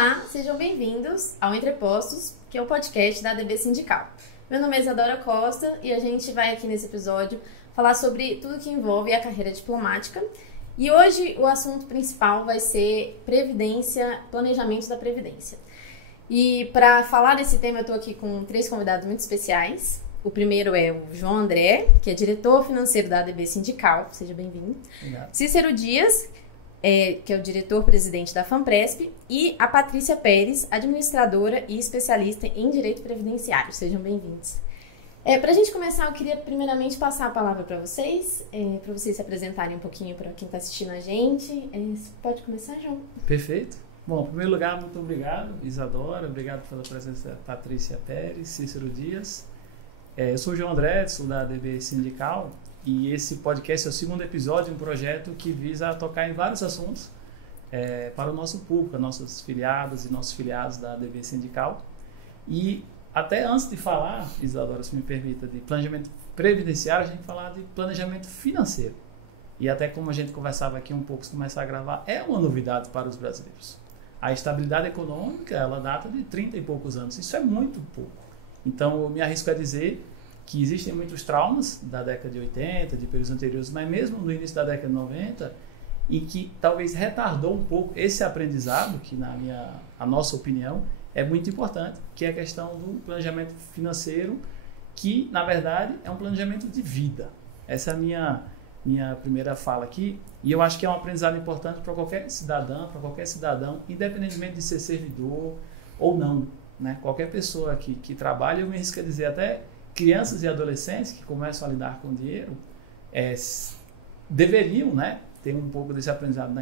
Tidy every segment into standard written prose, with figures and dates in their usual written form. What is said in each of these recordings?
Olá, sejam bem-vindos ao Entrepostos, que é o podcast da ADB Sindical. Meu nome é Isadora Costa e a gente vai aqui nesse episódio falar sobre tudo que envolve a carreira diplomática. E hoje o assunto principal vai ser Previdência, planejamento da Previdência. E para falar desse tema eu estou aqui com 3 convidados muito especiais. O primeiro é o João André, que é diretor financeiro da ADB Sindical. Seja bem-vindo. Obrigado. Cícero Dias, que é o diretor-presidente da FAMPRESP, e a Patrícia Pérez, administradora e especialista em direito previdenciário. Sejam bem-vindos. Para a gente começar, eu queria primeiramente passar a palavra para vocês se apresentarem um pouquinho para quem está assistindo a gente. Pode começar, João? Perfeito. Bom, em primeiro lugar, muito obrigado, Isadora. Obrigado pela presença, Patrícia Pérez, Cícero Dias. Eu sou o João André, sou da ADB Sindical. E esse podcast é o segundo episódio de um projeto que visa tocar em vários assuntos para o nosso público, nossos filiados e nossos filiados da ADB Sindical. E até antes de falar, Isadora, se me permita, de planejamento previdenciário, a gente vai falar de planejamento financeiro. E até como a gente conversava aqui um pouco, se começar a gravar, é uma novidade para os brasileiros. A estabilidade econômica, ela data de 30 e poucos anos. Isso é muito pouco. Então, eu me arrisco a dizer que existem muitos traumas da década de 80, de períodos anteriores, mas mesmo no início da década de 90, e que talvez retardou um pouco esse aprendizado, que a nossa opinião é muito importante, que é a questão do planejamento financeiro, que na verdade é um planejamento de vida. Essa é a minha primeira fala aqui, e eu acho que é um aprendizado importante para qualquer cidadã, para qualquer cidadão, independentemente de ser servidor ou não, né? Qualquer pessoa que trabalha, eu me arrisco a dizer até crianças e adolescentes que começam a lidar com dinheiro deveriam, né, ter um pouco desse aprendizado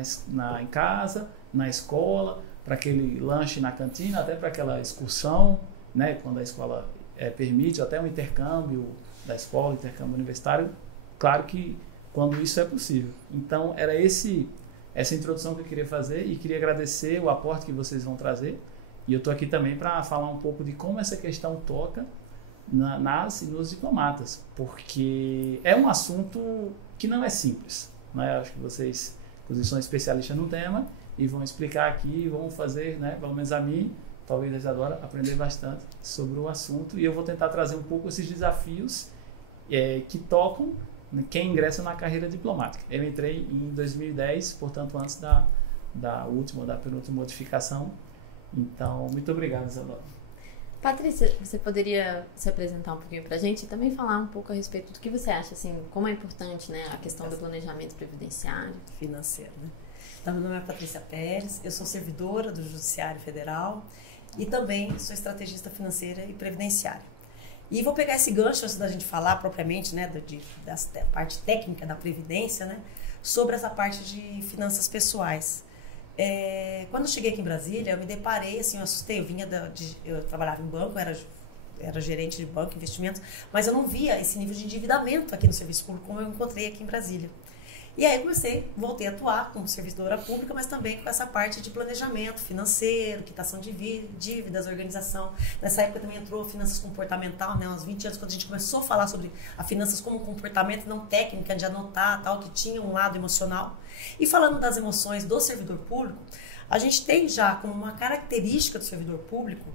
em casa, na escola, para aquele lanche na cantina, até para aquela excursão, né, quando a escola permite, até um intercâmbio da escola, intercâmbio universitário, claro que quando isso é possível. Então, era essa introdução que eu queria fazer e queria agradecer o aporte que vocês vão trazer. E eu estou aqui também para falar um pouco de como essa questão toca nos diplomatas, porque é um assunto que não é simples, né? Acho que vocês são especialistas no tema e vão explicar aqui, vão fazer, né, pelo menos a mim, talvez a Isadora, aprender bastante sobre o assunto, e eu vou tentar trazer um pouco esses desafios que tocam quem ingressa na carreira diplomática. Eu entrei em 2010, portanto antes da penúltima modificação. Então, muito obrigado, Isadora. Patrícia, você poderia se apresentar um pouquinho para a gente e também falar um pouco a respeito do que você acha, assim, como é importante, né, a questão do planejamento previdenciário? Financeiro, né? Então, meu nome é Patrícia Pérez, eu sou servidora do Judiciário Federal e também sou estrategista financeira e previdenciária. E vou pegar esse gancho antes da gente falar propriamente, né, da parte técnica da previdência, né, sobre essa parte de finanças pessoais. Quando eu cheguei aqui em Brasília, eu me deparei, assim, eu assustei, eu trabalhava em banco, era gerente de banco, investimentos, mas eu não via esse nível de endividamento aqui no serviço público como eu encontrei aqui em Brasília. E aí voltei a atuar como servidora pública, mas também com essa parte de planejamento financeiro, quitação de dívidas, organização. Nessa época também entrou finanças comportamental, né, uns 20 anos, quando a gente começou a falar sobre a finanças como comportamento, não técnica de anotar, tal, que tinha um lado emocional. E falando das emoções do servidor público, a gente tem já como uma característica do servidor público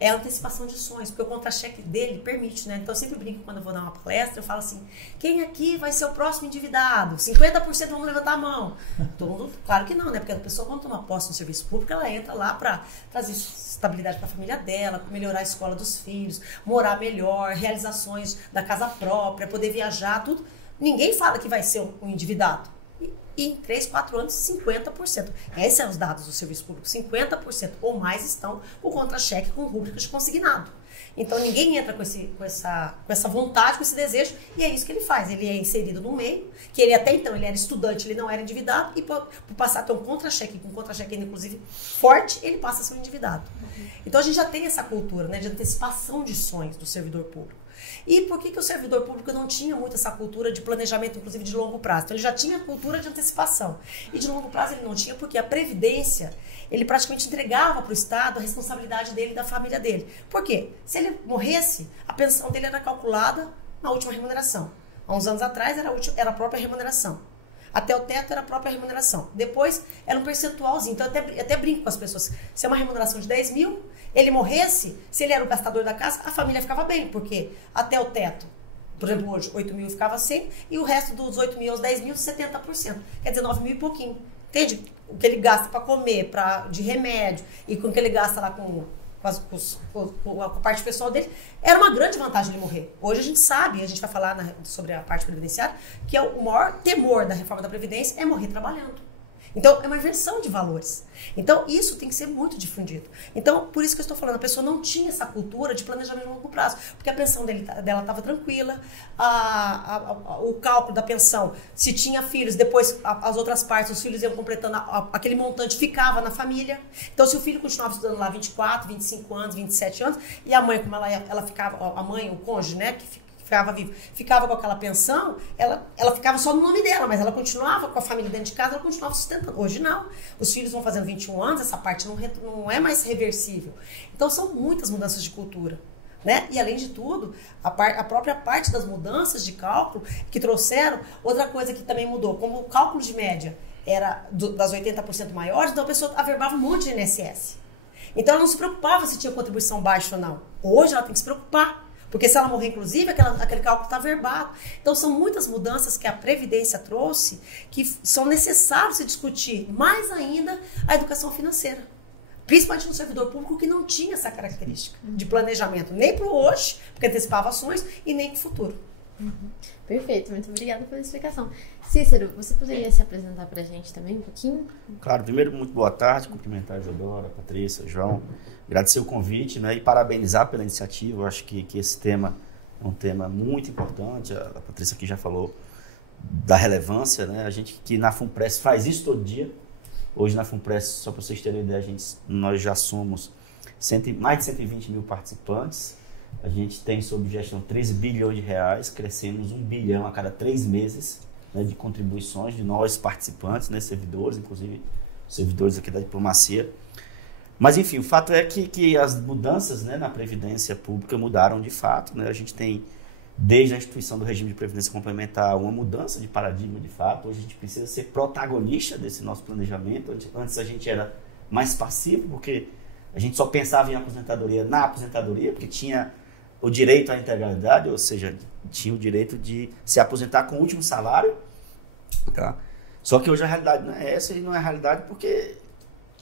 a antecipação de sonhos, porque o contra-cheque dele permite, né? Então eu sempre brinco quando eu vou dar uma palestra, eu falo assim, quem aqui vai ser o próximo endividado? 50% vamos levantar a mão. Todo mundo, claro que não, né? Porque a pessoa quando toma posse no serviço público, ela entra lá para trazer estabilidade para a família dela, melhorar a escola dos filhos, morar melhor, realizações da casa própria, poder viajar, tudo. Ninguém fala que vai ser um endividado. E em 3, 4 anos, 50%. Esses são os dados do serviço público. 50% ou mais estão com contra-cheque com rúbricas de consignado. Então, ninguém entra com essa vontade, com esse desejo, e é isso que ele faz. Ele é inserido no meio, que ele até então ele era estudante, ele não era endividado, e por passar a ter um contra-cheque, com contra-cheque ainda, inclusive, forte, ele passa a ser um endividado. Então, a gente já tem essa cultura, né, de antecipação de sonhos do servidor público. E por que o servidor público não tinha muito essa cultura de planejamento, inclusive de longo prazo? Então, ele já tinha a cultura de antecipação. E de longo prazo ele não tinha, porque a Previdência, ele praticamente entregava para o Estado a responsabilidade dele e da família dele. Por quê? Se ele morresse, a pensão dele era calculada na última remuneração. Há uns anos atrás era a própria remuneração. Até o teto era a própria remuneração. Depois era um percentualzinho. Então eu até brinco com as pessoas. Se é uma remuneração de 10 mil, ele morresse, se ele era o gastador da casa, a família ficava bem, porque até o teto, por exemplo, hoje, 8 mil ficava 100, e o resto dos 8 mil aos 10 mil, 70%. Quer dizer, 9 mil e pouquinho. Entende? O que ele gasta para comer, de remédio, e com o que ele gasta lá com a parte pessoal dele, era uma grande vantagem ele morrer. Hoje a gente sabe, a gente vai falar sobre a parte previdenciária, que é o maior temor da reforma da Previdência é morrer trabalhando. Então, é uma inversão de valores. Então, isso tem que ser muito difundido. Então, por isso que eu estou falando, a pessoa não tinha essa cultura de planejamento a longo prazo, porque a pensão dela estava tranquila, o cálculo da pensão, se tinha filhos, depois as outras partes, os filhos iam completando aquele montante, ficava na família. Então, se o filho continuava estudando lá 24, 25 anos, 27 anos, e a mãe, como ela ficava, a mãe, o cônjuge, né, que ficava vivo, ficava com aquela pensão, ela ficava só no nome dela, mas ela continuava com a família dentro de casa, ela continuava sustentando. Hoje não. Os filhos vão fazendo 21 anos, essa parte não é mais reversível. Então são muitas mudanças de cultura. Né? E além de tudo, a própria parte das mudanças de cálculo que trouxeram, outra coisa que também mudou, como o cálculo de média era das 80% maiores, então a pessoa averbava um monte de INSS. Então ela não se preocupava se tinha contribuição baixa ou não. Hoje ela tem que se preocupar. Porque se ela morrer, inclusive, aquele cálculo está averbado. Então, são muitas mudanças que a Previdência trouxe que são necessárias se discutir, mais ainda, a educação financeira. Principalmente no servidor público que não tinha essa característica de planejamento, nem para o hoje, porque antecipava ações, e nem para o futuro. Perfeito, muito obrigada pela explicação. Cícero, você poderia se apresentar para a gente também um pouquinho? Claro, primeiro, muito boa tarde, cumprimentar a Isadora, a Patrícia, o João, agradecer o convite, né, e parabenizar pela iniciativa. Eu acho que esse tema é um tema muito importante, a Patrícia aqui já falou da relevância, né, a gente que na FUNPRESS faz isso todo dia. Hoje na FUNPRESS, só para vocês terem ideia, nós já somos mais de 120 mil participantes. A gente tem sob gestão 13 bilhões de reais, crescemos 1 bilhão a cada 3 meses, né, de contribuições de nós participantes, né, servidores, inclusive servidores aqui da diplomacia. Mas enfim, o fato é que as mudanças, né, na Previdência Pública mudaram de fato, né? A gente tem, desde a instituição do regime de Previdência Complementar, uma mudança de paradigma de fato. Hoje a gente precisa ser protagonista desse nosso planejamento. Antes a gente era mais passivo, porque a gente só pensava em aposentadoria na aposentadoria, porque tinha o direito à integralidade, ou seja, tinha o direito de se aposentar com o último salário. Tá? Só que hoje a realidade não é essa, e não é a realidade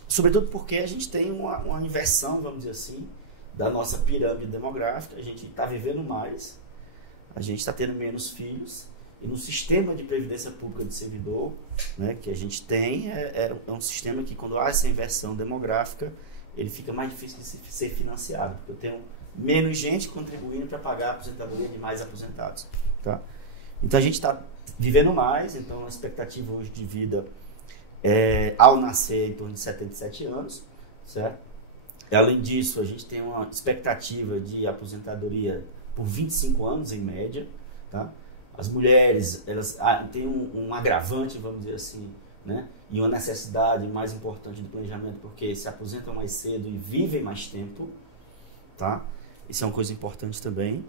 sobretudo porque a gente tem uma inversão, vamos dizer assim, da nossa pirâmide demográfica. A gente está vivendo mais, a gente está tendo menos filhos, e no sistema de previdência pública de servidor, né, que a gente tem, é um sistema que, quando há essa inversão demográfica, ele fica mais difícil de ser financiado, porque eu tenho menos gente contribuindo para pagar a aposentadoria de mais aposentados. Tá? Então a gente está vivendo mais, então a expectativa hoje de vida ao nascer em torno de 77 anos, certo? Além disso, a gente tem uma expectativa de aposentadoria por 25 anos em média, tá? As mulheres, elas têm um agravante, vamos dizer assim, né? E uma necessidade mais importante do planejamento, porque se aposentam mais cedo e vivem mais tempo, tá? Isso é uma coisa importante também,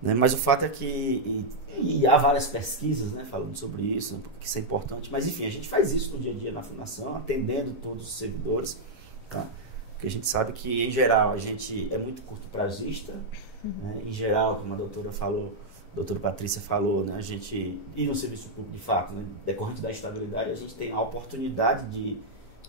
né? Mas o fato é que e há várias pesquisas, né, falando sobre isso, porque isso é importante. Mas enfim, a gente faz isso no dia a dia na Fundação, atendendo todos os servidores, tá? Porque a gente sabe que, em geral, a gente é muito curto prazista, né? Em geral, como a doutora Patrícia falou, né, a gente, e no serviço público, de fato, né, decorrente da estabilidade, a gente tem a oportunidade de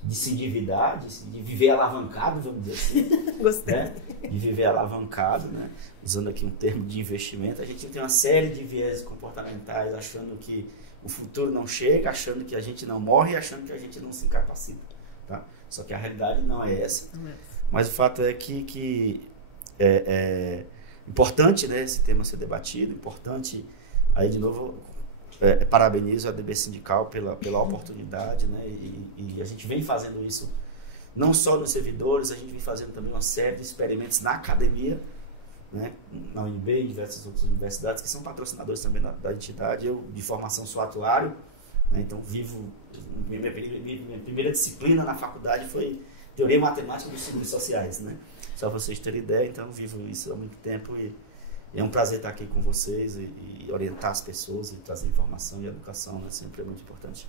se endividar, de viver alavancado, vamos dizer assim. Gostei. Né? De viver alavancado, né? Usando aqui um termo de investimento. A gente tem uma série de viés comportamentais, achando que o futuro não chega, achando que a gente não morre, achando que a gente não se incapacita. Tá? Só que a realidade não é essa. Mas o fato é que é importante, né, esse tema ser debatido, importante, aí de novo, parabenizo a DB Sindical pela oportunidade, né, e a gente vem fazendo isso não só nos servidores, a gente vem fazendo também uma série de experimentos na academia, né, na UNB e diversas outras universidades que são patrocinadores também da entidade. Eu, de formação, sou atuário, né, então minha primeira disciplina na faculdade foi Teoria Matemática dos Ciclos Sociais, né, só para vocês terem ideia. Então vivo isso há muito tempo É um prazer estar aqui com vocês e orientar as pessoas e trazer informação e educação, né? Sempre é muito importante.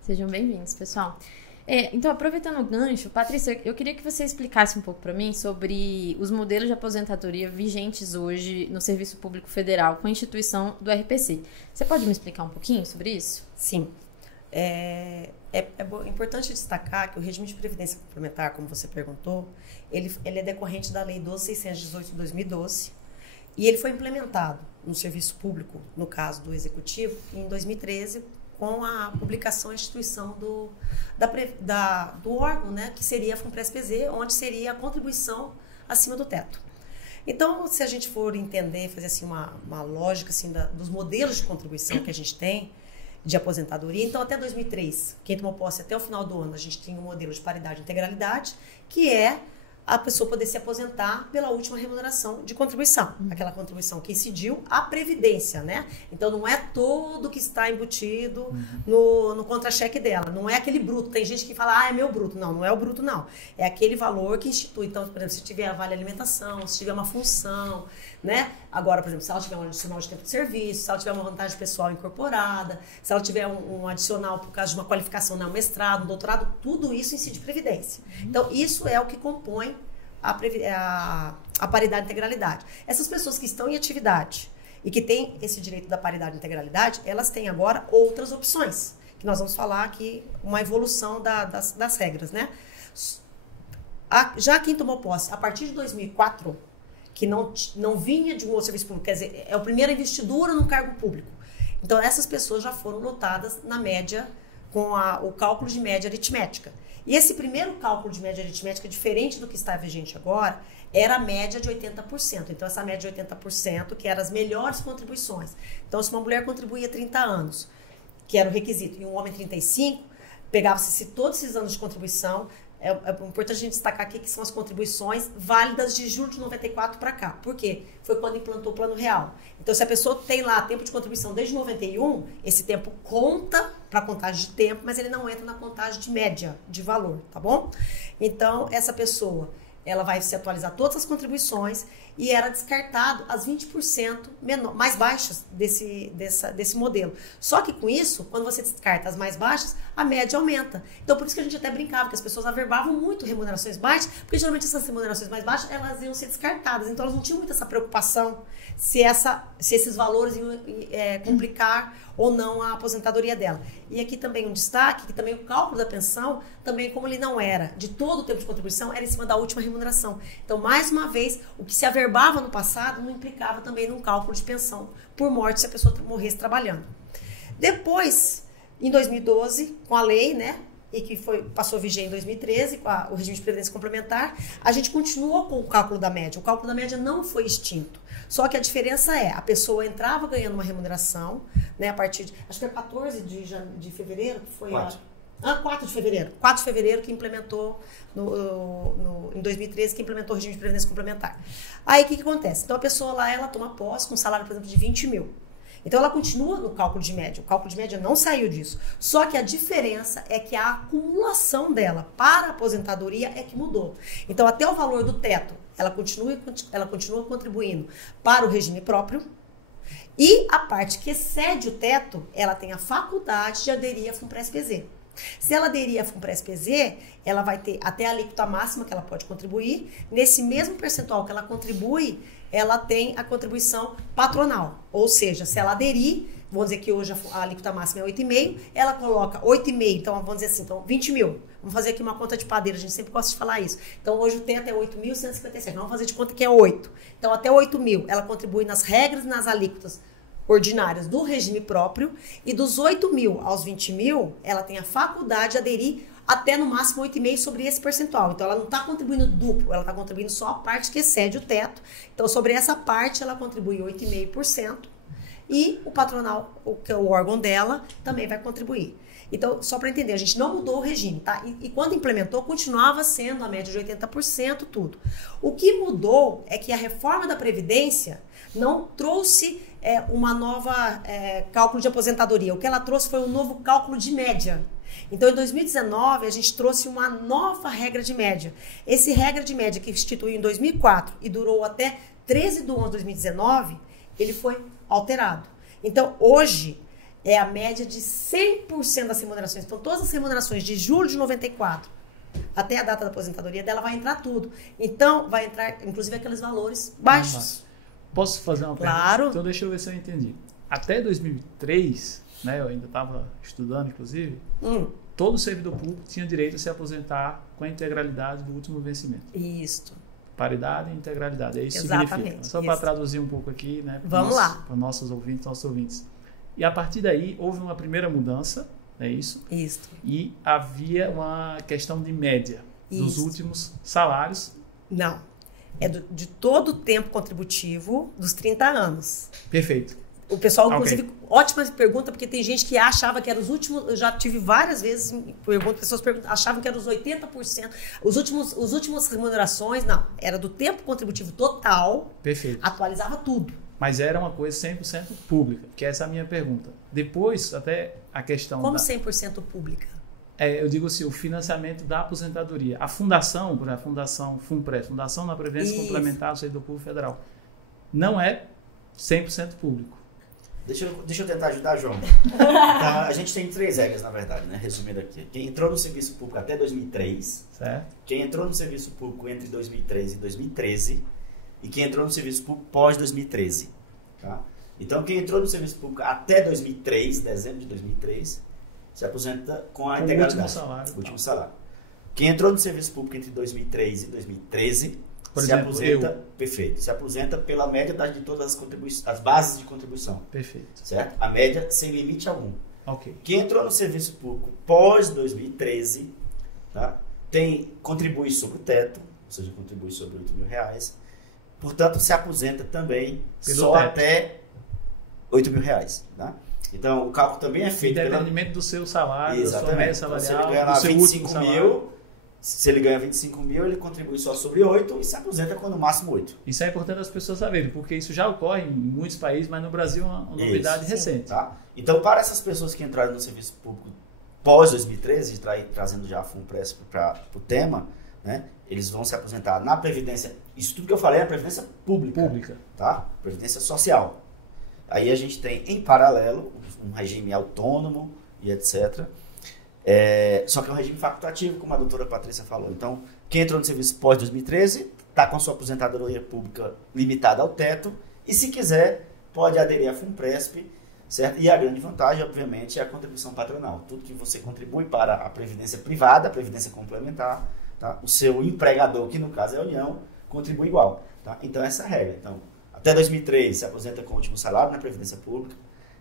Sejam bem-vindos, pessoal. Então, aproveitando o gancho, Patrícia, eu queria que você explicasse um pouco para mim sobre os modelos de aposentadoria vigentes hoje no Serviço Público Federal com a instituição do RPC. Você pode me explicar um pouquinho sobre isso? Sim. É importante destacar que o regime de previdência complementar, como você perguntou, ele é decorrente da Lei 12.618 de 2012 e ele foi implementado no serviço público, no caso do Executivo, em 2013, com a publicação e instituição do órgão, né, que seria a FUNPRES-PZ, onde seria a contribuição acima do teto. Então, se a gente for entender, fazer assim, uma lógica assim, dos modelos de contribuição que a gente tem de aposentadoria, então até 2003, quem tomou posse até o final do ano, a gente tinha um modelo de paridade e integralidade, que é a pessoa poder se aposentar pela última remuneração de contribuição. Aquela contribuição que incidiu a previdência, né? Então, não é tudo que está embutido no contra-cheque dela. Não é aquele bruto. Tem gente que fala, é meu bruto. Não, não é o bruto, não. É aquele valor que institui. Então, por exemplo, se tiver a vale alimentação, se tiver uma função, né? Agora, por exemplo, se ela tiver um adicional de tempo de serviço, se ela tiver uma vantagem pessoal incorporada, se ela tiver um adicional por causa de uma qualificação, né? Um mestrado, um doutorado, tudo isso incide previdência. Então, isso é o que compõe a paridade e integralidade. Essas pessoas que estão em atividade e que têm esse direito da paridade e integralidade, elas têm agora outras opções, que nós vamos falar aqui, uma evolução das regras, né? Já quem tomou posse a partir de 2004, que não vinha de um outro serviço público, quer dizer, é a primeira investidura no cargo público. Então, essas pessoas já foram lotadas na média, com o cálculo de média aritmética. E esse primeiro cálculo de média aritmética, diferente do que está vigente agora, era a média de 80%. Então, essa média de 80%, que eram as melhores contribuições. Então, se uma mulher contribuía 30 anos, que era o requisito, e um homem 35, pegava-se todos esses anos de contribuição. É importante a gente destacar aqui que são as contribuições válidas de julho de 94 para cá. Por quê? Foi quando implantou o Plano Real. Então, se a pessoa tem lá tempo de contribuição desde 91, esse tempo conta para a contagem de tempo, mas ele não entra na contagem de média de valor, tá bom? Então, essa pessoa, ela vai se atualizar todas as contribuições e era descartado as 20% mais baixas desse modelo. Só que com isso, quando você descarta as mais baixas, a média aumenta. Então, por isso que a gente até brincava, que as pessoas averbavam muito remunerações baixas, porque geralmente essas remunerações mais baixas, elas iam ser descartadas. Então, elas não tinham muito essa preocupação se esses valores iam complicar ou não a aposentadoria dela. E aqui também um destaque, que também o cálculo da pensão, também como ele não era de todo o tempo de contribuição, era em cima da última remuneração. Então, mais uma vez, o que se averbava no passado não implicava também num cálculo de pensão por morte se a pessoa morresse trabalhando. Depois, em 2012, com a lei, né, e que passou a viger em 2013, com o regime de previdência complementar, a gente continuou com o cálculo da média. O cálculo da média não foi extinto. Só que a diferença a pessoa entrava ganhando uma remuneração, né, a partir de, acho que é 14 de fevereiro, que foi 4 de fevereiro. 4 de fevereiro que implementou, em 2013, que implementou o regime de previdência complementar. Aí, o que acontece? Então, a pessoa lá, ela toma posse com um salário, por exemplo, de 20 mil. Então, ela continua no cálculo de média. O cálculo de média não saiu disso. Só que a diferença é que a acumulação dela para a aposentadoria é que mudou. Então, até o valor do teto, ela continua contribuindo para o regime próprio. E a parte que excede o teto, ela tem a faculdade de aderir a FUNPRES-PZ. Se ela aderir a FUNPRES-PZ, ela vai ter até a alíquota máxima que ela pode contribuir. Nesse mesmo percentual que ela contribui, ela tem a contribuição patronal. Ou seja, se ela aderir, vamos dizer que hoje a alíquota máxima é 8,5, ela coloca 8,5, então vamos dizer assim, então 20 mil. Vamos fazer aqui uma conta de padeiro, a gente sempre gosta de falar isso. Então hoje o teto é 8.157, vamos fazer de conta que é 8. Então até 8 mil, ela contribui nas regras e nas alíquotas ordinárias do regime próprio, e dos 8 mil aos 20 mil, ela tem a faculdade de aderir até no máximo 8,5% sobre esse percentual. Então, ela não está contribuindo duplo, ela está contribuindo só a parte que excede o teto. Então, sobre essa parte, ela contribui 8,5%, e o patronal, que é o órgão dela, também vai contribuir. Então, só para entender, a gente não mudou o regime, tá? E quando implementou, continuava sendo a média de 80%, tudo. O que mudou é que a reforma da Previdência não trouxe uma nova cálculo de aposentadoria. O que ela trouxe foi um novo cálculo de média. Então, em 2019, a gente trouxe uma nova regra de média. Essa regra de média que instituiu em 2004 e durou até 13/11/2019, ele foi alterado. Então, hoje, é a média de 100% das remunerações. Então, todas as remunerações de julho de 94 até a data da aposentadoria dela vai entrar tudo. Então, vai entrar, inclusive, aqueles valores baixos. Posso fazer uma pergunta? Claro. Então, deixa eu ver se eu entendi. Até 2003, né, eu ainda estava estudando, inclusive, todo servidor público tinha direito a se aposentar com a integralidade do último vencimento. Isso. Paridade e integralidade. É isso que Exatamente. significa. Só para traduzir um pouco aqui, né, Vamos lá. para nossos ouvintes. E a partir daí, houve uma primeira mudança, é isso? Isso. E havia uma questão de média dos Isso. últimos salários. Não. É de todo o tempo contributivo dos 30 anos. Perfeito. O pessoal, Ok. inclusive, ótima pergunta, porque tem gente que achava que eram os últimos. Eu já tive várias vezes pessoas achavam que eram os 80%. Os últimos remunerações, não. Era do tempo contributivo total, Perfeito. atualizava tudo. Mas era uma coisa 100% pública, que essa é a minha pergunta. Depois, até a questão Como 100% pública? eu digo assim, o financiamento da aposentadoria. A fundação, por exemplo, a Fundação FUNPRES, Fundação na Previdência Isso. Complementar do Servidor Público Federal, não é 100% público. Deixa eu tentar ajudar, João. Então, a gente tem 3 regras, na verdade, né? Resumindo aqui. Quem entrou no serviço público até 2003, Certo? quem entrou no serviço público entre 2003 e 2013 e quem entrou no serviço público pós 2013. Tá? Então, quem entrou no serviço público até 2003, dezembro de 2003, se aposenta com a Com o integralidade. último salário. Último salário. Quem entrou no serviço público entre 2003 e 2013 Por se exemplo, aposenta, perfeito, se aposenta pela média de todas as bases de contribuição, Perfeito. certo? A média sem limite algum. Ok. Quem entrou no serviço público pós 2013, tá? Contribui sobre o teto, ou seja, contribui sobre R$8.000, portanto se aposenta também Pelo só teto. até R$8.000, tá? Então o cálculo também é feito pela... Independente do seu salário, da sua média Então, se ele salarial, ganha lá do seu 25 último salário. mil, se ele ganha 25 mil, ele contribui só sobre 8 e se aposenta com no máximo 8. Isso é importante as pessoas saberem, porque isso já ocorre em muitos países, mas no Brasil é uma novidade Isso, recente. Tá? Então, para essas pessoas que entraram no serviço público pós 2013, trazendo já a FUNPRES para o tema, né, eles vão se aposentar na Previdência, isso tudo que eu falei é a Previdência Pública. Tá? Previdência Social. Aí a gente tem, em paralelo, um regime autônomo e etc. Só que é um regime facultativo, como a doutora Patrícia falou. Então, quem entrou no serviço pós 2013 está com a sua aposentadoria pública limitada ao teto e, se quiser, pode aderir à FUNPRESP, certo? E a grande vantagem, obviamente, é a contribuição patronal. Tudo que você contribui para a previdência privada, a previdência complementar, tá? O seu empregador, que no caso é a União, contribui igual. Tá? Então, essa é a regra. Então, até 2003 se aposenta com o último salário na previdência pública.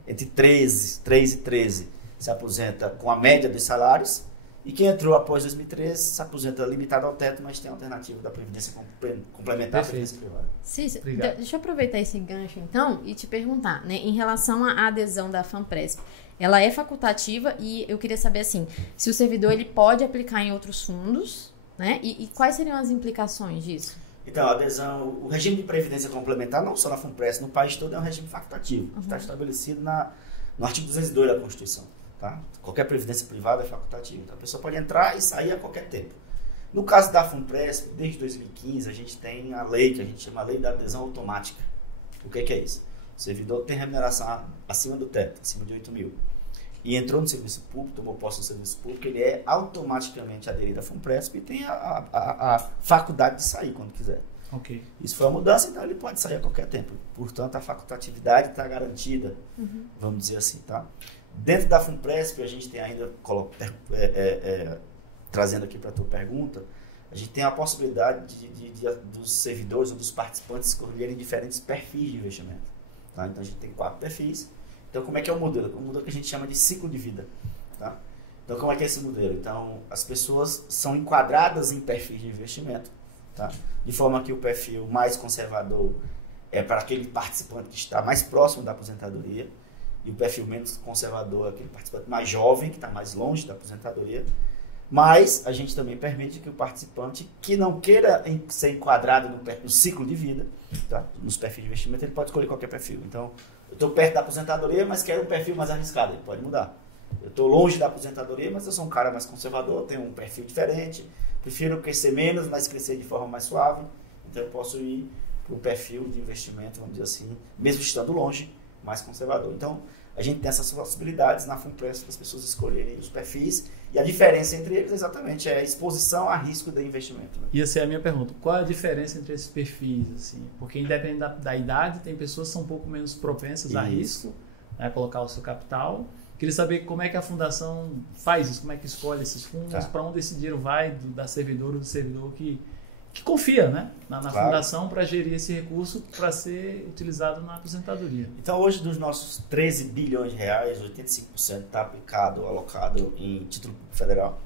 Entre 3 e 13 se aposenta com a média dos salários. E quem entrou após 2013 se aposenta limitado ao teto, mas tem a alternativa da previdência complementar à previdência privada. Cícero, Obrigado. deixa eu aproveitar esse gancho então e te perguntar, né, em relação à adesão da FANPRESP. Ela é facultativa e eu queria saber assim, se o servidor ele pode aplicar em outros fundos, né? E quais seriam as implicações disso? Então, a adesão, o regime de previdência complementar, não só na FUNPRESP, no país todo é um regime facultativo, que está estabelecido no artigo 202 da Constituição. Tá? Qualquer previdência privada é facultativa. Então, a pessoa pode entrar e sair a qualquer tempo. No caso da FUNPRESP, desde 2015, a gente tem a lei, que a gente chama a Lei da Adesão Automática. O que é isso? O servidor tem remuneração acima do teto, acima de 8 mil. E entrou no serviço público, tomou posse no serviço público, ele é automaticamente aderido à FUNPRESP e tem a faculdade de sair quando quiser. Ok. Isso foi uma mudança, então ele pode sair a qualquer tempo. Portanto, a facultatividade está garantida, vamos dizer assim, tá? Dentro da FUNPRESP, a gente tem ainda, trazendo aqui para a tua pergunta, a gente tem a possibilidade dos servidores ou dos participantes escolherem diferentes perfis de investimento. Tá? Então, a gente tem 4 perfis. Então, como é que é o modelo? É um modelo que a gente chama de ciclo de vida. Tá? Então, como é que é esse modelo? Então, as pessoas são enquadradas em perfis de investimento, tá? De forma que o perfil mais conservador é para aquele participante que está mais próximo da aposentadoria, e o perfil menos conservador é aquele participante mais jovem, que está mais longe da aposentadoria. Mas a gente também permite que o participante que não queira ser enquadrado no ciclo de vida, tá? Nos perfis de investimento, ele pode escolher qualquer perfil. Então, eu estou perto da aposentadoria, mas quero um perfil mais arriscado, ele pode mudar. Eu estou longe da aposentadoria, mas eu sou um cara mais conservador, tenho um perfil diferente, prefiro crescer menos, mas crescer de forma mais suave, então eu posso ir para o perfil de investimento, vamos dizer assim, mesmo estando longe, mais conservador. Então, a gente tem essas possibilidades na FUNPRESS para as pessoas escolherem os perfis, e a diferença entre eles exatamente é a exposição a risco de investimento. Né? Ia ser a minha pergunta, qual a diferença entre esses perfis? Assim? Porque independente da idade, tem pessoas que são um pouco menos propensas a risco, né, colocar o seu capital. Queria saber como é que a fundação faz isso, como é que escolhe esses fundos, para onde esse dinheiro vai da servidora ou do servidor que confia, né, na fundação para gerir esse recurso para ser utilizado na aposentadoria. Então, hoje, dos nossos 13 bilhões de reais, 85% está aplicado, alocado em título federal.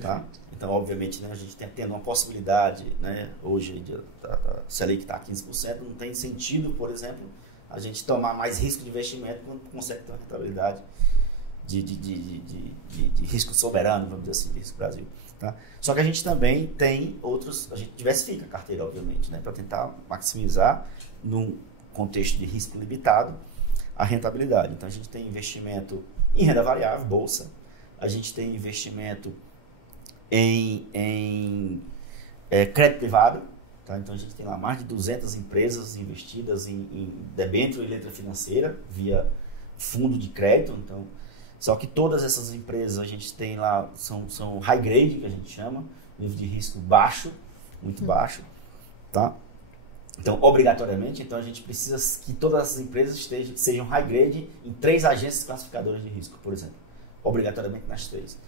Tá? Então, obviamente, né, a gente tem tendo uma possibilidade, né, hoje, da Selic está a 15%, não tem sentido, por exemplo, a gente tomar mais risco de investimento quando consegue ter uma rentabilidade de risco soberano, vamos dizer assim, de risco Brasil. Tá? Só que a gente também tem outros, a gente diversifica a carteira, obviamente, né, para tentar maximizar, num contexto de risco limitado, a rentabilidade. Então, a gente tem investimento em renda variável, bolsa, a gente tem investimento em crédito privado, tá? Então, a gente tem lá mais de 200 empresas investidas em debênture e letra financeira, via fundo de crédito. Então, só que todas essas empresas a gente tem lá, são high grade, que a gente chama, nível de risco baixo, muito baixo, tá? Então, obrigatoriamente, então a gente precisa que todas essas empresas sejam high grade em 3 agências classificadoras de risco, por exemplo, obrigatoriamente nas 3.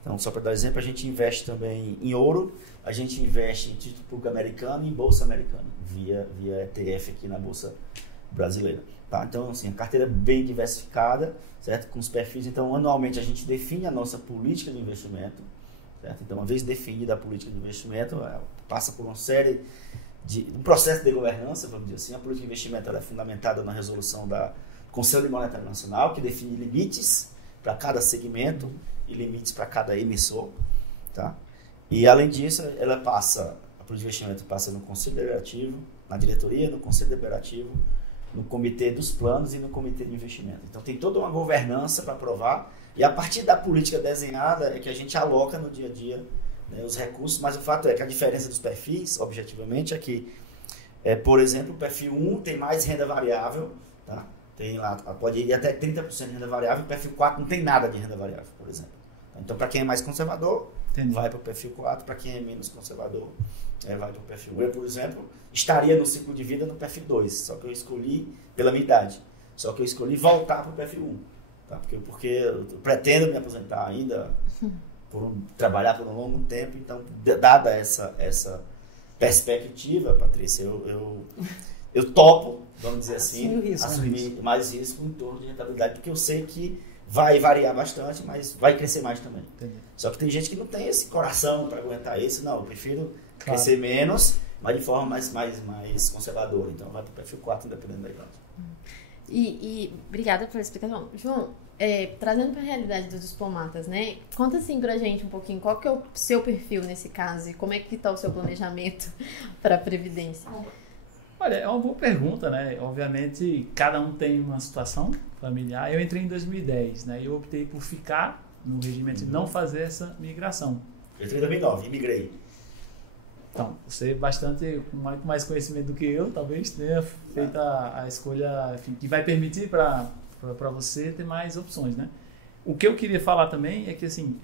Então, só para dar exemplo, a gente investe também em ouro, a gente investe em título público americano e em bolsa americana, via ETF aqui na bolsa brasileira. Tá? Então, assim, a carteira é bem diversificada, certo? Com os perfis. Então, anualmente, a gente define a nossa política de investimento, certo? Então, uma vez definida a política de investimento, passa por uma série um processo de governança, vamos dizer assim. A política de investimento ela é fundamentada na resolução do Conselho Monetário Nacional, que define limites para cada segmento e limites para cada emissor. Tá? E, além disso, a política de investimento passa no Conselho Deliberativo, na diretoria, no Conselho Deliberativo, no comitê dos planos e no comitê de investimento. Então, tem toda uma governança para aprovar, e a partir da política desenhada é que a gente aloca no dia a dia, né, os recursos, mas o fato é que a diferença dos perfis, objetivamente, é que, por exemplo, o perfil 1 tem mais renda variável, tá? Tem lá, pode ir até 30% de renda variável, o perfil 4 não tem nada de renda variável, por exemplo. Então, para quem é mais conservador, vai para o perfil 4, para quem é menos conservador, vai para o perfil 1. Eu, por exemplo, estaria no ciclo de vida no perfil 2, só que eu escolhi pela minha idade, só que eu escolhi voltar para o perfil 1, tá? Porque eu pretendo me aposentar ainda, trabalhar por um longo tempo. Então, dada essa perspectiva, Patrícia, eu topo, vamos dizer assim, assumir mais risco em torno de rentabilidade, porque eu sei que vai variar bastante, mas vai crescer mais também. Entendi. Só que tem gente que não tem esse coração para aguentar isso. Não, eu prefiro crescer menos, mas de forma mais conservadora. Então, vai para o perfil 4, independente da idade. E obrigada pela explicação. João, trazendo para a realidade dos diplomatas, né? Conta assim pra gente um pouquinho, qual que é o seu perfil nesse caso e como é que está o seu planejamento para a Previdência? Olha, é uma boa pergunta, né? Obviamente, cada um tem uma situação familiar. Eu entrei em 2010, né? E eu optei por ficar no regimento e não fazer essa migração. Eu entrei em 2009, imigrei. Então, você bastante, com muito mais conhecimento do que eu, talvez tenha feito a escolha, enfim, que vai permitir para você ter mais opções, né? O que eu queria falar também é que, assim,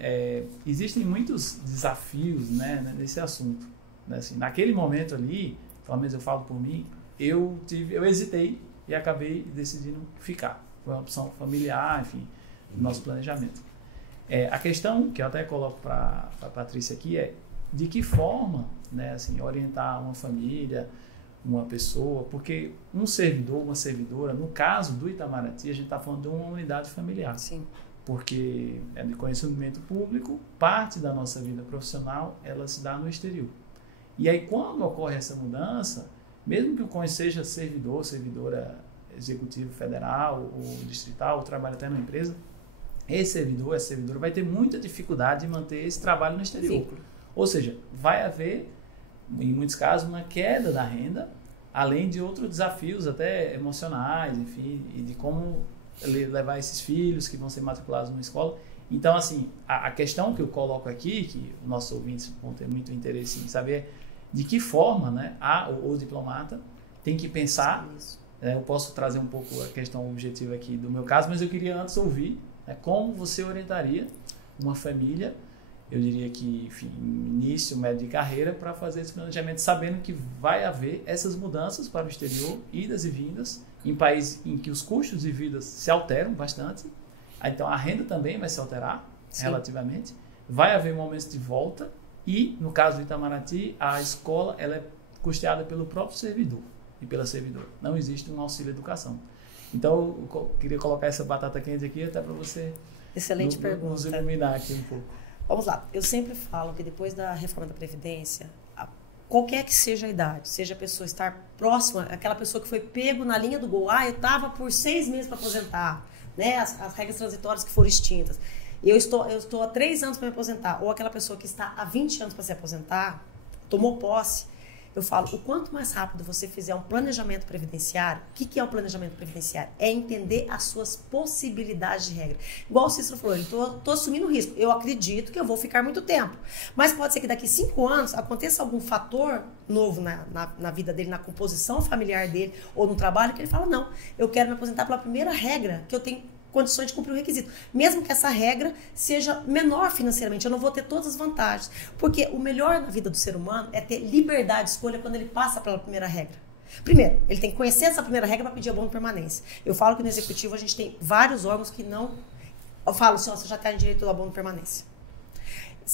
existem muitos desafios, né, nesse assunto. Né? Assim, naquele momento ali, pelo menos eu falo por mim, eu hesitei e acabei decidindo ficar. Foi uma opção familiar, enfim, do nosso planejamento. A questão que eu até coloco para a Patrícia aqui é de que forma, né, assim, orientar uma família, uma pessoa, porque um servidor, uma servidora, no caso do Itamaraty, a gente está falando de uma unidade familiar. Sim. Porque é de conhecimento público, parte da nossa vida profissional, ela se dá no exterior. E aí, quando ocorre essa mudança, mesmo que o cônjuge seja servidor, servidora executivo federal ou distrital, ou trabalha até numa empresa, esse servidor, essa servidora vai ter muita dificuldade de manter esse trabalho no exterior. Sim. Ou seja, vai haver, em muitos casos, uma queda da renda, além de outros desafios até emocionais, enfim, e de como levar esses filhos que vão ser matriculados numa escola. Então, assim, a questão que eu coloco aqui, que nossos ouvintes vão ter muito interesse em saber, de que forma, né, o diplomata tem que pensar. Isso. Eu posso trazer um pouco a questão objetiva aqui do meu caso, mas eu queria antes ouvir, né, como você orientaria uma família, eu diria que, enfim, início, médio de carreira, para fazer esse planejamento, sabendo que vai haver essas mudanças para o exterior, idas e vindas, em países em que os custos de vida se alteram bastante. Então, a renda também vai se alterar, sim, relativamente. Vai haver momentos de volta e, no caso do Itamaraty, a escola ela é custeada pelo próprio servidor e pela servidora. Não existe um auxílio educação. Então, eu queria colocar essa batata quente aqui até para você excelente pergunta. Nos iluminar aqui um pouco. Vamos lá. Eu sempre falo que depois da reforma da Previdência, qualquer que seja a idade, seja a pessoa estar próxima, aquela pessoa que foi pego na linha do gol, eu estava por 6 meses para aposentar, né? As regras transitórias que foram extintas. Eu estou há 3 anos para me aposentar, ou aquela pessoa que está há 20 anos para se aposentar, tomou posse. Eu falo, o quanto mais rápido você fizer um planejamento previdenciário, o que é um planejamento previdenciário? É entender as suas possibilidades de regra. Igual o Cícero falou, eu estou assumindo risco. Eu acredito que eu vou ficar muito tempo. Mas pode ser que daqui 5 anos aconteça algum fator novo na vida dele, na composição familiar dele, ou no trabalho, que ele fala, não, eu quero me aposentar pela primeira regra que eu tenho condições de cumprir o requisito. Mesmo que essa regra seja menor financeiramente, eu não vou ter todas as vantagens. Porque o melhor na vida do ser humano é ter liberdade de escolha quando ele passa pela primeira regra. Primeiro, ele tem que conhecer essa primeira regra para pedir abono de permanência. Eu falo que no executivo a gente tem vários órgãos que não... Eu falo assim, você já tem direito do abono de permanência.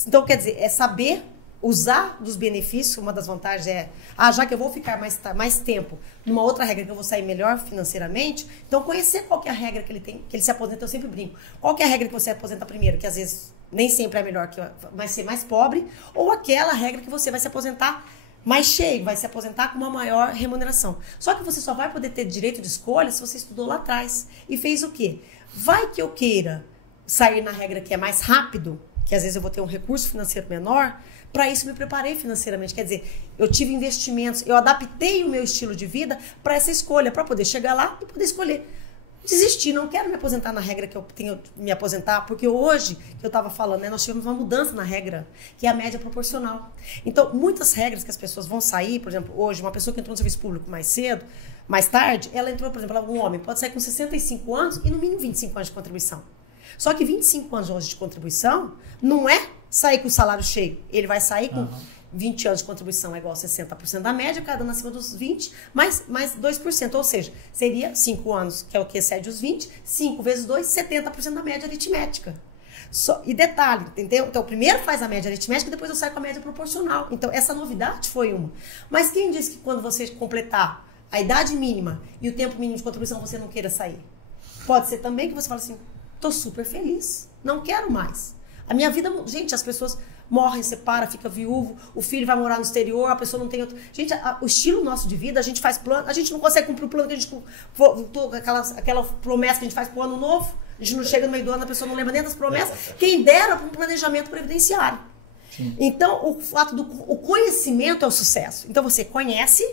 Então, quer dizer, é saber usar dos benefícios. Uma das vantagens é, já que eu vou ficar mais tempo numa outra regra que eu vou sair melhor financeiramente, então conhecer qual que é a regra que ele tem, que ele se aposenta, eu sempre brinco. Qual que é a regra que você aposenta primeiro, que às vezes nem sempre é melhor, que vai ser mais pobre, ou aquela regra que você vai se aposentar mais cheio, vai se aposentar com uma maior remuneração. Só que você só vai poder ter direito de escolha se você estudou lá atrás. E fez o quê? Vai que eu queira sair na regra que é mais rápido, que às vezes eu vou ter um recurso financeiro menor, para isso me preparei financeiramente. Quer dizer, eu tive investimentos, eu adaptei o meu estilo de vida para essa escolha, para poder chegar lá e poder escolher. Desistir, não quero me aposentar na regra que eu tenho que me aposentar, porque hoje, que eu estava falando, né, nós tivemos uma mudança na regra, que é a média proporcional. Então, muitas regras que as pessoas vão sair, por exemplo, hoje, uma pessoa que entrou no serviço público mais cedo, mais tarde, ela entrou, por exemplo, um homem pode sair com 65 anos e no mínimo 25 anos de contribuição. Só que 25 anos hoje de contribuição não é sair com o salário cheio. Ele vai sair com 20 anos de contribuição, é igual a 60% da média, cada ano acima dos 20, mais 2%. Ou seja, seria 5 anos, que é o que excede os 20, 5 vezes 2, 70% da média aritmética. E detalhe, entendeu? Então, primeiro faz a média aritmética e depois eu saio com a média proporcional. Então, essa novidade foi uma. Mas quem disse que quando você completar a idade mínima e o tempo mínimo de contribuição você não queira sair? Pode ser também que você fale assim, tô super feliz, não quero mais. A minha vida, gente, as pessoas morrem, separam, fica viúvo, o filho vai morar no exterior, a pessoa não tem outro. Gente, o estilo nosso de vida, a gente faz plano, a gente não consegue cumprir o plano que a gente. Aquela promessa que a gente faz pro ano novo, a gente não chega no meio do ano, a pessoa não lembra nem das promessas. Quem dera para um planejamento previdenciário. Sim. Então, o conhecimento é o sucesso. Então, você conhece.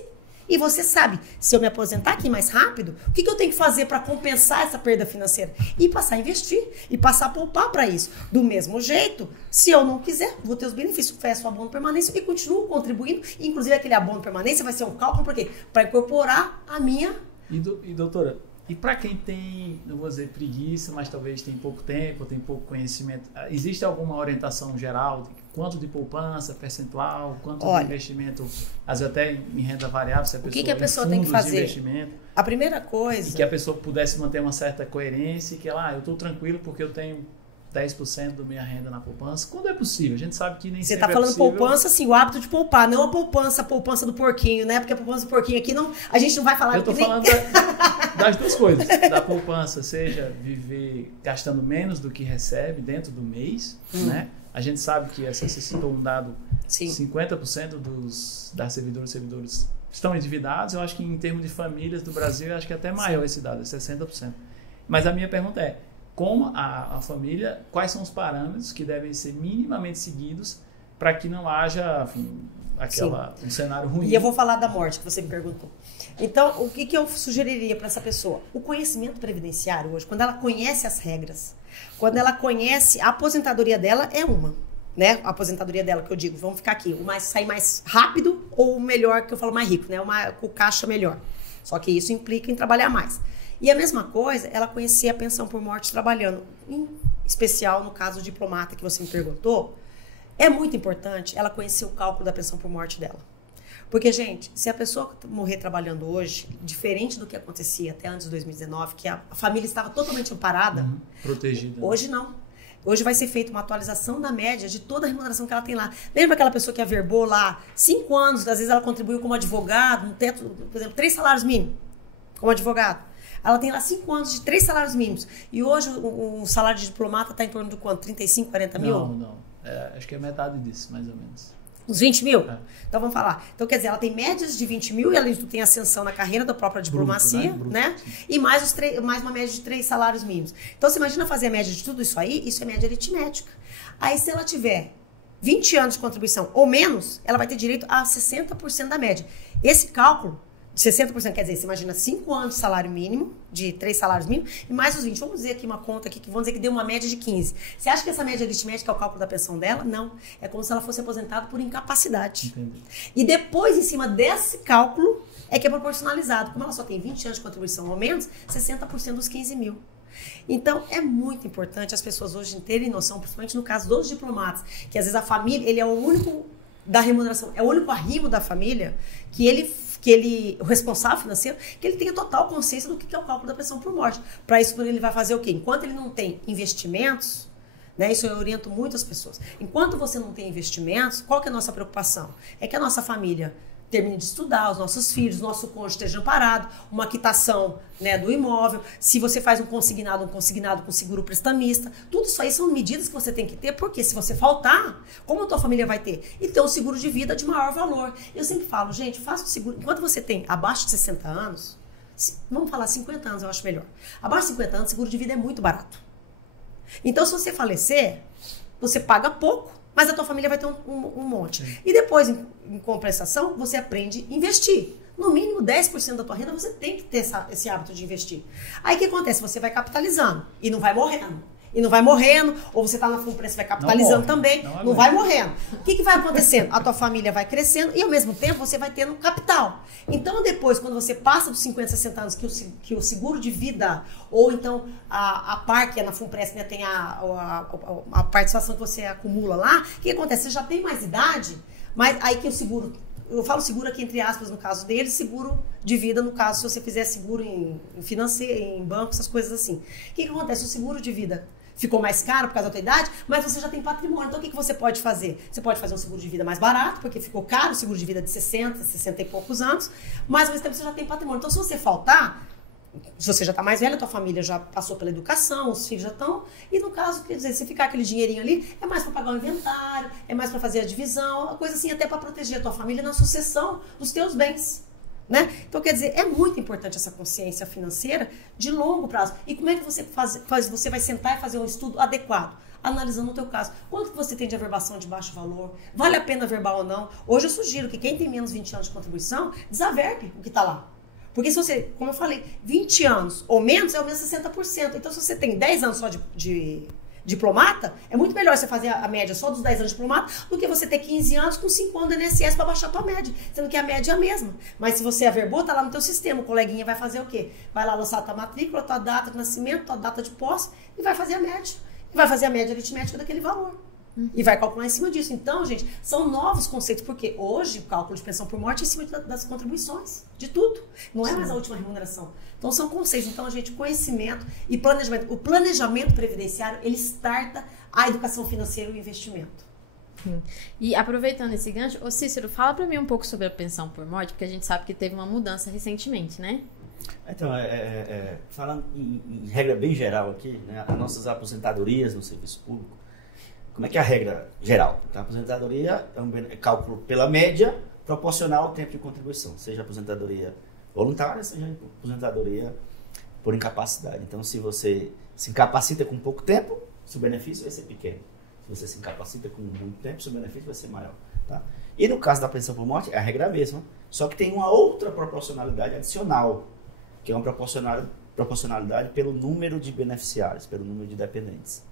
E você sabe, se eu me aposentar aqui mais rápido, o que eu tenho que fazer para compensar essa perda financeira? E passar a investir, e passar a poupar para isso. Do mesmo jeito, se eu não quiser, vou ter os benefícios, fecho o abono de permanência e continuo contribuindo. Inclusive, aquele abono de permanência vai ser um cálculo, por quê? Para incorporar a minha... E doutora, e para quem tem, não vou dizer preguiça, mas talvez tem pouco tempo, tem pouco conhecimento, existe alguma orientação geral de quanto de poupança, percentual, quanto de investimento, às vezes até em renda variável, se a pessoa, o que a pessoa tem que fazer? A primeira coisa... E que a pessoa pudesse manter uma certa coerência, que ela, eu estou tranquilo porque eu tenho 10% da minha renda na poupança. Quando é possível? A gente sabe que nem você sempre está falando possível. Poupança, assim, o hábito de poupar, não a poupança do porquinho, né? Porque a poupança do porquinho aqui, não, a gente não vai falar... Eu estou falando das duas coisas. Da poupança, seja viver gastando menos do que recebe dentro do mês, né? A gente sabe que, você citou um dado, sim, 50% das servidores estão endividados. Eu acho que em termos de famílias do Brasil, eu acho que é até maior, sim, esse dado, é 60%. Mas a minha pergunta é, como a família, quais são os parâmetros que devem ser minimamente seguidos para que não haja, enfim, um cenário ruim? E eu vou falar da morte, que você me perguntou. Então, o que eu sugeriria para essa pessoa? O conhecimento previdenciário hoje, quando ela conhece as regras, quando ela conhece a aposentadoria dela, é uma. né? A aposentadoria dela, que eu digo, vamos ficar aqui, sair mais rápido ou o melhor, que eu falo mais rico, né? Com caixa melhor. Só que isso implica em trabalhar mais. E a mesma coisa, ela conhecia a pensão por morte trabalhando. Em especial, no caso do diplomata que você me perguntou, é muito importante ela conhecer o cálculo da pensão por morte dela. Porque, gente, se a pessoa morrer trabalhando hoje, diferente do que acontecia até antes de 2019, que a família estava totalmente amparada, protegida. Hoje não. Hoje vai ser feita uma atualização da média de toda a remuneração que ela tem lá. Lembra aquela pessoa que averbou lá 5 anos, às vezes ela contribuiu como advogado, no teto, por exemplo, 3 salários mínimos como advogado. Ela tem lá 5 anos de 3 salários mínimos. E hoje o salário de diplomata está em torno de quanto? 35, 40 mil? Não. Acho que é metade disso, mais ou menos. Uns 20 mil? É. Então vamos falar. Então quer dizer, ela tem médias de 20 mil e além disso tem ascensão na carreira da própria diplomacia, Bruto, né? E mais uma média de 3 salários mínimos. Então você imagina fazer a média de tudo isso aí, isso é média aritmética. Aí se ela tiver 20 anos de contribuição ou menos, ela vai ter direito a 60% da média. Esse cálculo de 60%, quer dizer, você imagina 5 anos de salário mínimo, de 3 salários mínimos, e mais os 20. Vamos dizer aqui uma conta aqui, que vamos dizer que deu uma média de 15. Você acha que essa média aritmética é o cálculo da pensão dela? Não. É como se ela fosse aposentada por incapacidade. Entendi. E depois, em cima desse cálculo, é que é proporcionalizado. Como ela só tem 20 anos de contribuição ou menos, 60% dos 15 mil. Então, é muito importante as pessoas hoje terem noção, principalmente no caso dos diplomatas, que às vezes a família, ele é o único da remuneração, é o único arrimo da família o responsável financeiro, que ele tenha total consciência do que é o cálculo da pensão por morte. Para isso, ele vai fazer o quê? Enquanto ele não tem investimentos, né, isso eu oriento muito as pessoas. Enquanto você não tem investimentos, qual que é a nossa preocupação? É que a nossa família termine de estudar, os nossos filhos, nosso cônjuge esteja amparado, uma quitação, né, do imóvel, se você faz um consignado com seguro prestamista, tudo isso aí são medidas que você tem que ter, porque se você faltar, como a tua família vai ter? E ter um seguro de vida de maior valor. Eu sempre falo, gente, faça o seguro, enquanto você tem abaixo de 60 anos, vamos falar 50 anos, eu acho melhor. Abaixo de 50 anos, seguro de vida é muito barato. Então, se você falecer, você paga pouco, mas a tua família vai ter um monte. Sim. E depois, em compensação, você aprende a investir. No mínimo 10% da tua renda, você tem que ter esse hábito de investir. Aí o que acontece? Você vai capitalizando e não vai morrendo. Ou você está na FUNPRES, você vai capitalizando também, não vai morrendo. O que vai acontecendo? A tua família vai crescendo e ao mesmo tempo você vai tendo capital. Então depois, quando você passa dos 50, 60 anos, que o seguro de vida, ou então a par, que é na FUNPRES, né, tem a participação que você acumula lá, o que acontece? Você já tem mais idade, mas aí que o seguro... Eu falo seguro aqui entre aspas no caso dele, seguro de vida no caso se você fizer seguro em financeiro, em banco, essas coisas assim. O que acontece? O seguro de vida ficou mais caro por causa da tua idade, mas você já tem patrimônio. Então o que você pode fazer? Você pode fazer um seguro de vida mais barato, porque ficou caro, o seguro de vida de 60 e poucos anos, mas ao mesmo tempo você já tem patrimônio. Então se você faltar, se você já está mais velha, a tua família já passou pela educação, os filhos já estão, e no caso, quer dizer, se ficar aquele dinheirinho ali, é mais para pagar o inventário, é mais para fazer a divisão, uma coisa assim, até para proteger a tua família na sucessão dos teus bens, né? Então, quer dizer, é muito importante essa consciência financeira de longo prazo. E como é que você você vai sentar e fazer um estudo adequado? Analisando o teu caso. Quanto que você tem de averbação de baixo valor? Vale a pena averbar ou não? Hoje eu sugiro que quem tem menos 20 anos de contribuição, desaverbe o que está lá. Porque se você, como eu falei, 20 anos ou menos é o mesmo 60%. Então, se você tem 10 anos só de diplomata, é muito melhor você fazer a média só dos 10 anos de diplomata do que você ter 15 anos com 5 anos do INSS para baixar a tua média. Sendo que a média é a mesma. Mas se você averbou, tá lá no teu sistema. O coleguinha vai fazer o quê? Vai lá lançar a tua matrícula, tua data de nascimento, tua data de posse e vai fazer a média. E vai fazer a média aritmética daquele valor. E vai calcular em cima disso. Então, gente, são novos conceitos, porque hoje o cálculo de pensão por morte é em cima das contribuições, de tudo. Não é mais a última remuneração. Então, são conceitos. Então, gente, conhecimento e planejamento. O planejamento previdenciário, ele starta a educação financeira e o investimento. E aproveitando esse gancho, ô Cícero, fala pra mim um pouco sobre a pensão por morte, porque a gente sabe que teve uma mudança recentemente, né? Então, falando em regra bem geral aqui, né, as nossas aposentadorias no serviço público, como é que é a regra geral? Então, a aposentadoria é um cálculo pela média proporcional ao tempo de contribuição, seja aposentadoria voluntária, seja aposentadoria por incapacidade. Então, se você se incapacita com pouco tempo, seu benefício vai ser pequeno. Se você se incapacita com muito tempo, seu benefício vai ser maior. Tá? E no caso da pensão por morte, é a regra mesma, só que tem uma outra proporcionalidade adicional, que é uma proporcionalidade pelo número de beneficiários, pelo número de dependentes.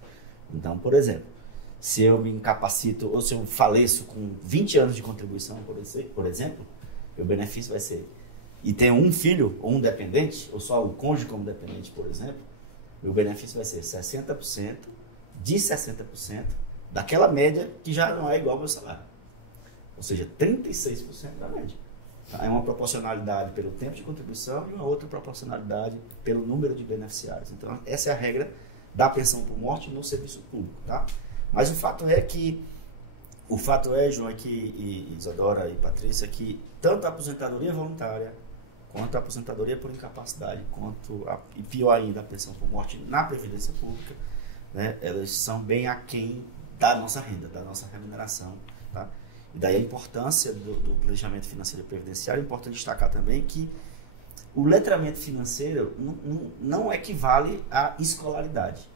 Então, por exemplo, se eu me incapacito ou se eu faleço com 20 anos de contribuição, por exemplo, o benefício vai ser, e tenho um filho ou um dependente, ou só o cônjuge como dependente, por exemplo, o benefício vai ser 60% de 60% daquela média que já não é igual ao meu salário. Ou seja, 36% da média. É uma proporcionalidade pelo tempo de contribuição e uma outra proporcionalidade pelo número de beneficiários. Então, essa é a regra da pensão por morte no serviço público, tá? Mas o fato é, João, e Isadora e Patrícia, que tanto a aposentadoria voluntária, quanto a aposentadoria por incapacidade, e pior ainda, a pensão por morte na Previdência Pública, né, elas são bem aquém da nossa renda, da nossa remuneração, tá? E daí a importância do planejamento financeiro e previdenciário. É importante destacar também que o letramento financeiro não equivale à escolaridade.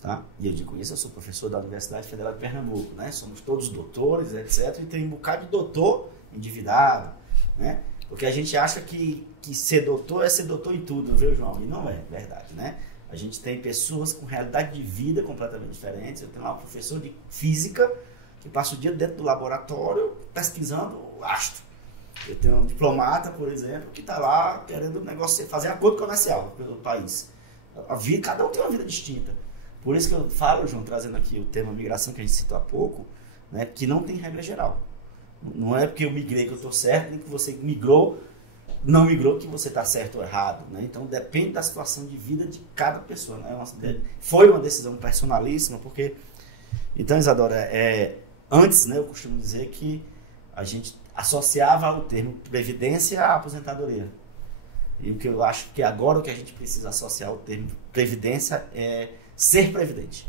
Tá? E eu digo isso, eu sou professor da Universidade Federal de Pernambuco, né? Somos todos doutores, etc. E tem um bocado de doutor endividado, né? Porque a gente acha que ser doutor é ser doutor em tudo, viu, João? E não é verdade, né? A gente tem pessoas com realidade de vida completamente diferentes. Eu tenho lá um professor de física que passa o dia dentro do laboratório pesquisando astro. Eu tenho um diplomata, por exemplo, que está lá querendo fazer acordo comercial pelo país. Cada um tem uma vida distinta. Por isso que eu falo, João, trazendo aqui o tema migração que a gente citou há pouco, né, que não tem regra geral. Não é porque eu migrei que eu estou certo, nem que você não migrou que você está certo ou errado. Né? Então depende da situação de vida de cada pessoa. Né? Foi uma decisão personalíssima, porque... Então, Isadora, antes, né, eu costumo dizer que a gente associava o termo previdência à aposentadoria. E o que eu acho que agora o que a gente precisa associar o termo previdência é ser previdente.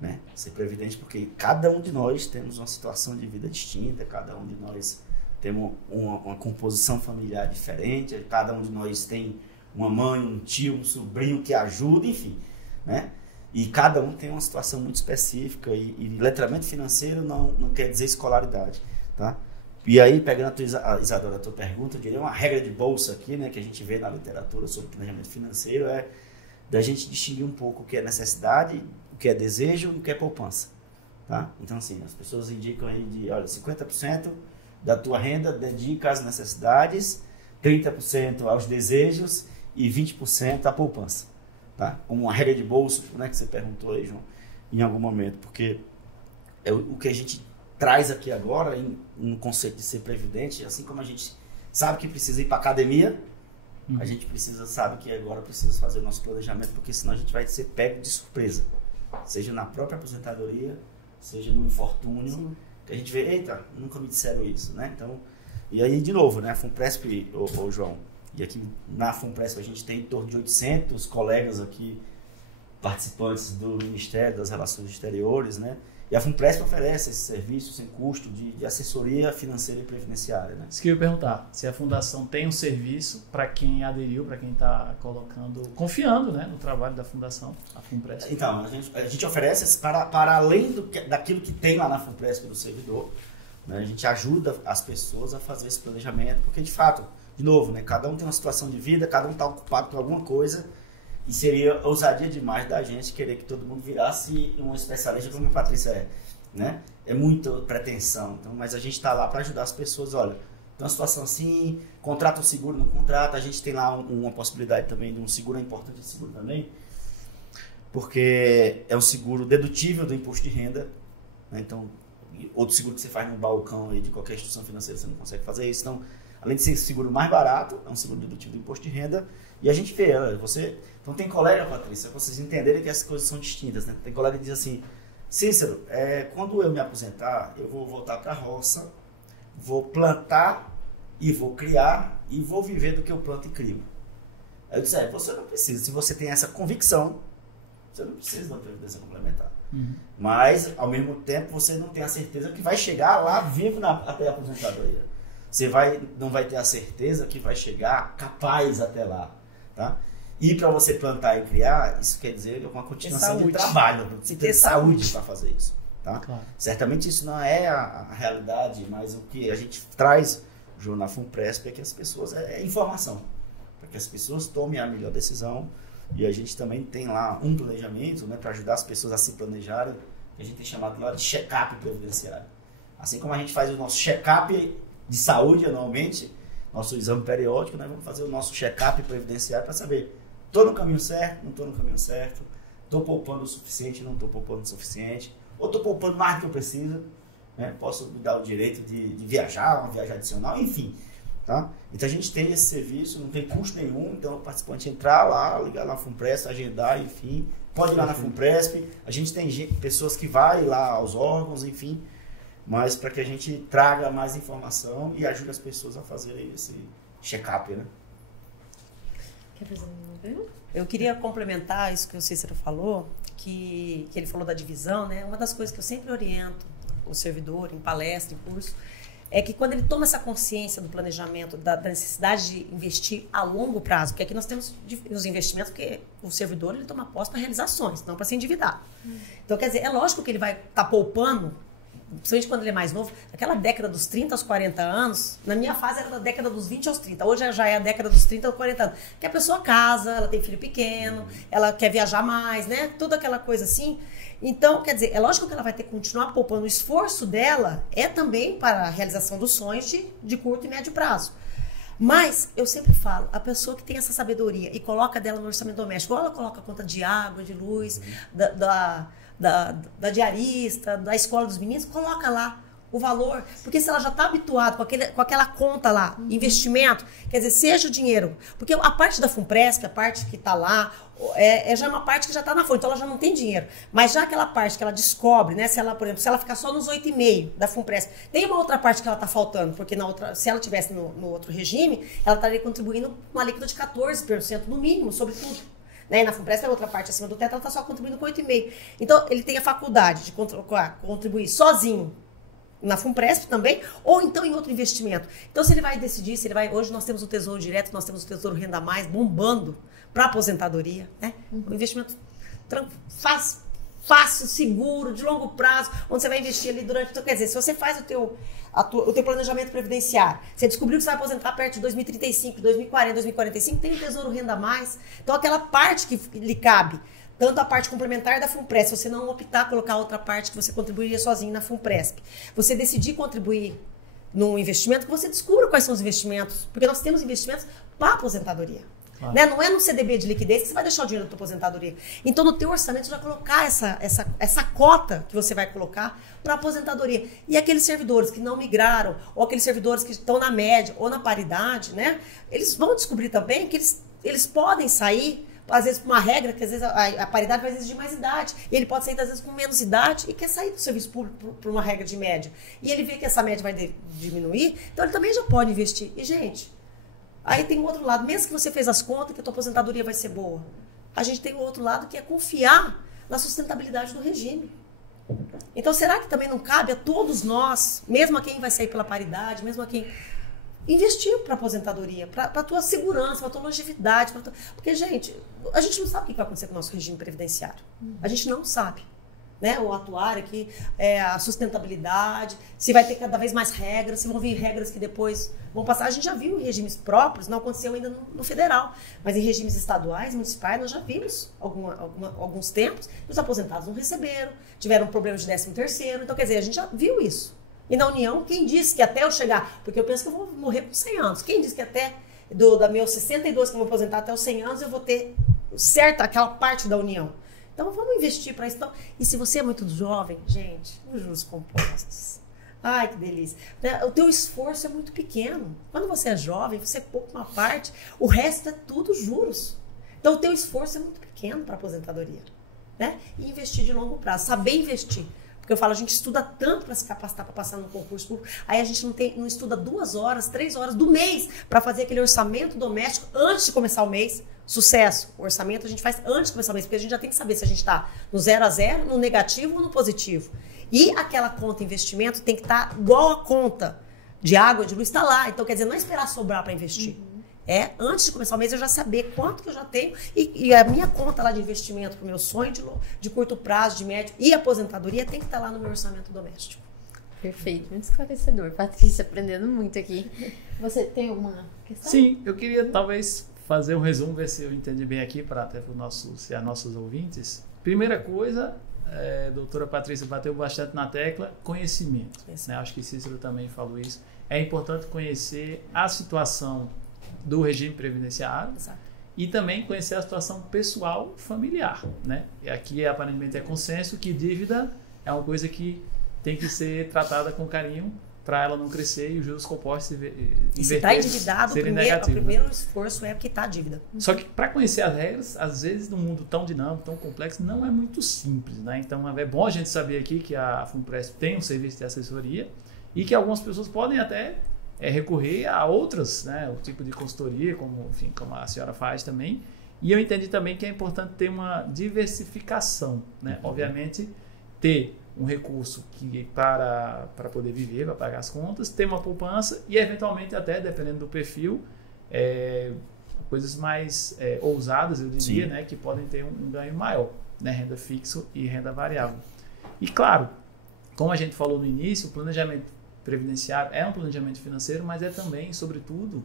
Né? Ser previdente porque cada um de nós temos uma situação de vida distinta, cada um de nós temos uma composição familiar diferente, cada um de nós tem uma mãe, um tio, um sobrinho que ajuda, enfim. Né? E cada um tem uma situação muito específica e letramento financeiro não quer dizer escolaridade. Tá? E aí, pegando Isadora, a tua pergunta, eu diria uma regra de bolsa aqui, né, que a gente vê na literatura sobre planejamento financeiro, é da gente distinguir um pouco o que é necessidade, o que é desejo e o que é poupança. Tá? Então, assim, as pessoas indicam aí de, olha, 50% da tua renda dedica às necessidades, 30% aos desejos e 20% à poupança. Tá? Uma regra de bolsa, né, que você perguntou aí, João, em algum momento, porque o que a gente traz aqui agora, no conceito de ser previdente, assim como a gente sabe que precisa ir para a academia, a gente sabe que agora precisa fazer o nosso planejamento, porque senão a gente vai ser pego de surpresa, seja na própria aposentadoria, seja no infortúnio. Sim. Que a gente vê, eita, nunca me disseram isso, né? Então, e aí, de novo, né, a FUNPRESP, ô João, e aqui na FUNPRESP a gente tem em torno de 800 colegas aqui, participantes do Ministério das Relações Exteriores, né? E a FUNPRESP oferece esse serviço sem custo de assessoria financeira e previdenciária. Né? Isso que eu ia perguntar, se a Fundação tem um serviço para quem aderiu, para quem está confiando, né, no trabalho da Fundação, a FUNPRESP. Então, a gente oferece para além daquilo que tem lá na FUNPRESP do servidor, né, a gente ajuda as pessoas a fazer esse planejamento, porque de fato, de novo, né, cada um tem uma situação de vida, cada um está ocupado com alguma coisa, e seria ousadia demais da gente querer que todo mundo virasse um especialista como a Patrícia é. Né? É muita pretensão. Então, mas a gente está lá para ajudar as pessoas. Olha, tem uma situação assim, contrata um seguro, não contrata. A gente tem lá uma possibilidade também de um seguro, é importante esse seguro também, porque é um seguro dedutível do imposto de renda. Né? Então, outro seguro que você faz no balcão aí de qualquer instituição financeira, você não consegue fazer isso. Então, além de ser seguro mais barato, é um seguro dedutível do imposto de renda. E a gente vê, então tem colega, Patrícia, para vocês entenderem que essas coisas são distintas, né? Tem colega que diz assim, Cícero, quando eu me aposentar, eu vou voltar para a roça, vou plantar e vou criar e vou viver do que eu planto e crio. Aí eu disse, você não precisa, se você tem essa convicção, você não precisa de uma previdência complementar. Uhum. Mas, ao mesmo tempo, você não tem a certeza que vai chegar lá vivo até a aposentadoria. Você não vai ter a certeza que vai chegar capaz até lá. Tá? E para você plantar e criar, isso quer dizer uma continuação de trabalho, você ter saúde para fazer isso. Tá? Claro. Certamente isso não é a realidade, mas o que a gente traz, João, na FUNPRESP, é que as pessoas, é informação, para que as pessoas tomem a melhor decisão. E a gente também tem lá um planejamento, né, para ajudar as pessoas a se planejarem que a gente tem chamado agora de check-up previdenciário. Assim como a gente faz o nosso check-up de saúde anualmente, nosso exame periódico, nós vamos fazer o nosso check-up previdenciário para saber, estou no caminho certo, não estou no caminho certo, estou poupando o suficiente, não estou poupando o suficiente, ou estou poupando mais do que eu preciso, né? Posso me dar o direito de viajar, uma viagem adicional, enfim. Tá? Então a gente tem esse serviço, não tem custo nenhum, então o participante entrar lá, ligar lá na FUNPRESP, agendar, enfim, pode ir lá na FUNPRESP, a gente tem pessoas que vão lá aos órgãos, enfim, mas para que a gente traga mais informação e ajude as pessoas a fazerem esse check-up, né? Quer fazer uma pergunta? Eu queria complementar isso que o Cícero falou, que ele falou da divisão, né? Uma das coisas que eu sempre oriento o servidor em palestra, em curso, é que quando ele toma essa consciência do planejamento, da necessidade de investir a longo prazo, porque aqui nós temos os investimentos, porque o servidor ele toma posse para realizações, não para se endividar. Então, quer dizer, é lógico que ele vai estar poupando, principalmente quando ele é mais novo, naquela década dos 30 aos 40 anos, na minha fase era da década dos 20 aos 30, hoje já é a década dos 30 aos 40 anos, que a pessoa casa, ela tem filho pequeno, ela quer viajar mais, né? Toda aquela coisa assim. Então, quer dizer, é lógico que ela vai ter que continuar poupando. O esforço dela é também para a realização dos sonhos de curto e médio prazo. Mas, eu sempre falo, a pessoa que tem essa sabedoria e coloca dela no orçamento doméstico, ou ela coloca a conta de água, de luz, da diarista, da escola dos meninos, coloca lá o valor, porque se ela já está habituada com aquela conta lá, investimento, quer dizer, seja o dinheiro, porque a parte da FUNPRESP, a parte que está lá, já é uma parte que já está na fonte, então ela já não tem dinheiro, mas já aquela parte que ela descobre, né, se ela, por exemplo, se ela ficar só nos 8,5 da FUNPRESP, tem uma outra parte que ela está faltando, porque na outra, se ela tivesse no outro regime, ela estaria contribuindo com uma alíquota de 14% no mínimo, sobre tudo. Né? Na FUNPRESP, a outra parte acima do teto, ela está só contribuindo com 8,5. Então, ele tem a faculdade de contribuir sozinho na FUNPRESP também, ou então em outro investimento. Então, se ele vai decidir, hoje nós temos o Tesouro Direto, nós temos o Tesouro Renda Mais bombando para aposentadoria, né? Um investimento fácil, seguro, de longo prazo, onde você vai investir ali durante... Então, quer dizer, se você faz o teu planejamento previdenciário, você descobriu que você vai aposentar perto de 2035, 2040, 2045, tem o Tesouro Renda Mais. Então, aquela parte que lhe cabe, tanto a parte complementar da FUNPRESP, se você não optar colocar outra parte que você contribuiria sozinho na FUNPRESP, você decidir contribuir num investimento, que você descubra quais são os investimentos, porque nós temos investimentos para aposentadoria. Claro. Né? Não é no CDB de liquidez que você vai deixar o dinheiro da tua aposentadoria. Então, no teu orçamento, você vai colocar essa cota que você vai colocar para aposentadoria. E aqueles servidores que não migraram, ou aqueles servidores que estão na média ou na paridade, né? Eles vão descobrir também que eles podem sair, às vezes, por uma regra, que às vezes a paridade vai exigir mais idade. E ele pode sair, às vezes, com menos idade e quer sair do serviço público por uma regra de média. E ele vê que essa média vai diminuir, então ele também já pode investir. E, gente, aí tem o outro lado. Mesmo que você fez as contas, que a tua aposentadoria vai ser boa, a gente tem o outro lado, que é confiar na sustentabilidade do regime. Então, será que também não cabe a todos nós, mesmo a quem vai sair pela paridade, mesmo a quem... investir para aposentadoria, para a tua segurança, para a tua longevidade. Porque, gente, a gente não sabe o que vai acontecer com o nosso regime previdenciário. A gente não sabe. Né? O atuário aqui, a sustentabilidade, se vai ter cada vez mais regras, se vão vir regras que depois vão passar. A gente já viu em regimes próprios, não aconteceu ainda no federal, mas em regimes estaduais, municipais, nós já vimos alguns tempos, os aposentados não receberam, tiveram problemas de 13º. Então, quer dizer, a gente já viu isso. E na União, quem disse que até eu chegar... Porque eu penso que eu vou morrer com 100 anos. Quem disse que até da meus 62, que eu vou aposentar até os 100 anos, eu vou ter certa aquela parte da União. Então, vamos investir para isso. Então, e se você é muito jovem, gente, os juros compostos. Ai, que delícia. O teu esforço é muito pequeno. Quando você é jovem, você poupa uma parte, o resto é tudo juros. Então, o teu esforço é muito pequeno para a aposentadoria. Né? E investir de longo prazo, saber investir. Porque eu falo, a gente estuda tanto para se capacitar para passar no concurso público, aí a gente não estuda 2 horas, 3 horas do mês para fazer aquele orçamento doméstico antes de começar o mês. Sucesso. O orçamento a gente faz antes de começar o mês, porque a gente já tem que saber se a gente está no 0 a 0, no negativo ou no positivo. E aquela conta investimento tem que estar igual a conta de água, de luz, está lá. Então, quer dizer, não é esperar sobrar para investir. Antes de começar o mês, eu já saber quanto que eu já tenho e a minha conta lá de investimento para o meu sonho de curto prazo, de médio e aposentadoria tem que estar lá no meu orçamento doméstico. Perfeito, muito esclarecedor. Patrícia, aprendendo muito aqui. Você tem alguma questão? Sim, eu queria talvez fazer um resumo, ver se eu entendi bem aqui para até para os nossos ouvintes. Primeira coisa, doutora Patrícia bateu bastante na tecla, conhecimento. Né? Acho que Cícero também falou isso. É importante conhecer a situação do regime previdenciário. Exato. E também conhecer a situação pessoal familiar. Né? E aqui, aparentemente, é consenso que dívida é uma coisa que tem que ser tratada com carinho para ela não crescer e os juros compostos e se está endividado, o primeiro esforço é quitar a dívida. Só que para conhecer as regras, às vezes, num mundo tão dinâmico, tão complexo, não é muito simples. Né? Então, é bom a gente saber aqui que a FUNPRESP tem um serviço de assessoria e que algumas pessoas podem até recorrer a outras, né? O tipo de consultoria, como a senhora faz também. E eu entendi também que é importante ter uma diversificação. Né? Obviamente, ter um recurso que para poder viver, para pagar as contas, ter uma poupança e, eventualmente, até, dependendo do perfil, coisas mais ousadas, eu diria, né, que podem ter um ganho maior, né, renda fixa e renda variável. E, claro, como a gente falou no início, o planejamento previdenciário é um planejamento financeiro, mas é também, sobretudo,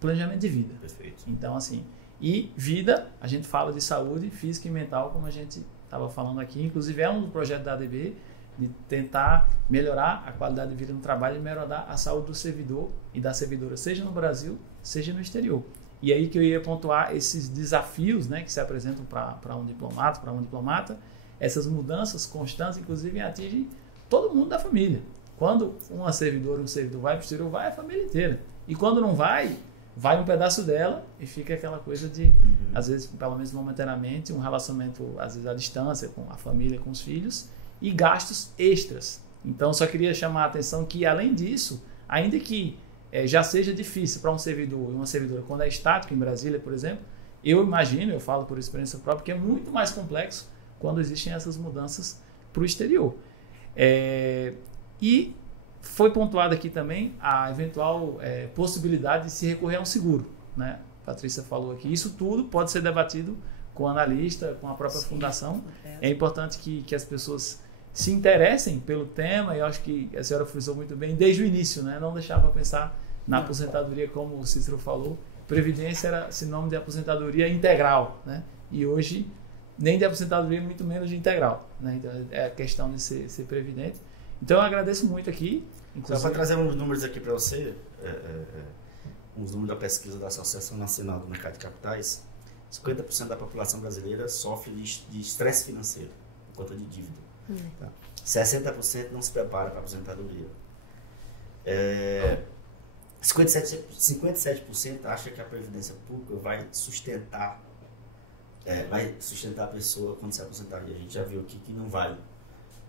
planejamento de vida. Perfeito. Então, assim, e vida, a gente fala de saúde física e mental, como a gente estava falando aqui, inclusive é um do projeto da ADB, de tentar melhorar a qualidade de vida no trabalho e melhorar a saúde do servidor e da servidora, seja no Brasil, seja no exterior. E aí que eu ia pontuar esses desafios, né, que se apresentam para um diplomata, essas mudanças constantes, inclusive, atingem todo mundo da família. Quando uma servidora ou um servidor vai para o exterior, vai a família inteira. E quando não vai um pedaço dela e fica aquela coisa de, às vezes, pelo menos momentaneamente, um relacionamento, às vezes, à distância com a família, com os filhos, e gastos extras. Então, só queria chamar a atenção que, além disso, ainda que já seja difícil para um servidor e uma servidora, quando é estático em Brasília, por exemplo, eu falo por experiência própria, que é muito mais complexo quando existem essas mudanças para o exterior. E foi pontuada aqui também a eventual possibilidade de se recorrer a um seguro. Né? A Patrícia falou aqui. Isso tudo pode ser debatido com o analista, com a própria fundação. É importante que as pessoas se interessem pelo tema, e eu acho que a senhora frisou muito bem desde o início, né? Não deixar para pensar na aposentadoria, como o Cícero falou. Previdência era sinônimo de aposentadoria integral, né? E hoje, nem de aposentadoria, muito menos de integral. Né? Então, é a questão de ser previdente. Então, eu agradeço muito aqui. Só para trazer uns números aqui para você, uns números da pesquisa da Associação Nacional do Mercado de Capitais, 50% da população brasileira sofre de estresse financeiro, por conta de dívida. Tá? 60% não se prepara para a aposentadoria. 57% acha que a Previdência Pública vai sustentar a pessoa quando se aposentar. E a gente já viu aqui que não vai.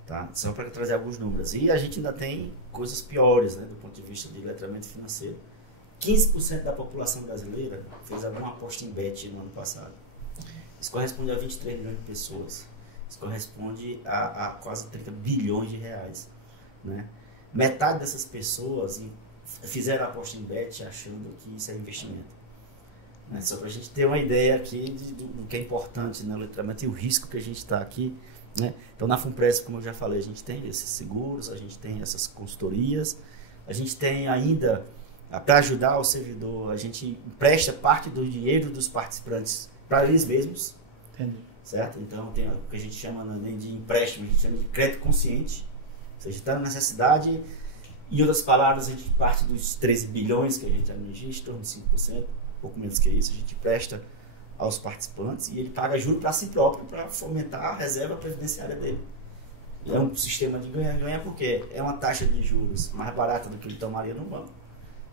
Tá? Só para trazer alguns números. E a gente ainda tem coisas piores, né, do ponto de vista de letramento financeiro. 15% da população brasileira fez alguma aposta em bet no ano passado. Isso corresponde a 23 milhões de pessoas. Isso corresponde a quase 30 bilhões de reais. Né? Metade dessas pessoas fizeram aposta em bet achando que isso é investimento. Né? Só para a gente ter uma ideia aqui do que é importante no letramento e o risco que a gente está aqui. Né? Então, na FUNPRESP, como eu já falei, a gente tem esses seguros, a gente tem essas consultorias, a gente tem ainda, para ajudar o servidor, a gente empresta parte do dinheiro dos participantes para eles mesmos. Entendi. Certo? Então, tem o que a gente chama nem de empréstimo, a gente chama de crédito consciente. Ou seja, está na necessidade, em outras palavras, a gente parte dos 13 bilhões que a gente atingiu, em torno de 5%, pouco menos que isso, a gente empresta aos participantes e ele paga juros para si próprio para fomentar a reserva previdenciária dele. É um sistema de ganha-ganha porque é uma taxa de juros mais barata do que ele tomaria no banco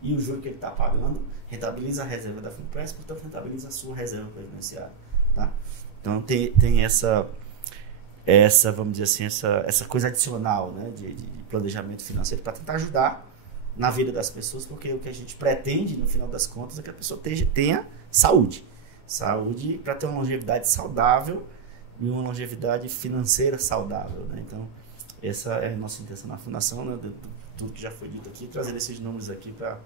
e o juro que ele está pagando rentabiliza a reserva da FUNPRESP, portanto rentabiliza a sua reserva previdenciária. Tá? Então tem essa, vamos dizer assim, essa coisa adicional, né, de planejamento financeiro para tentar ajudar na vida das pessoas, porque o que a gente pretende no final das contas é que a pessoa tenha saúde para ter uma longevidade saudável e uma longevidade financeira saudável. Né? Então, essa é a nossa intenção na Fundação, né? De tudo que já foi dito aqui, trazendo esses números aqui para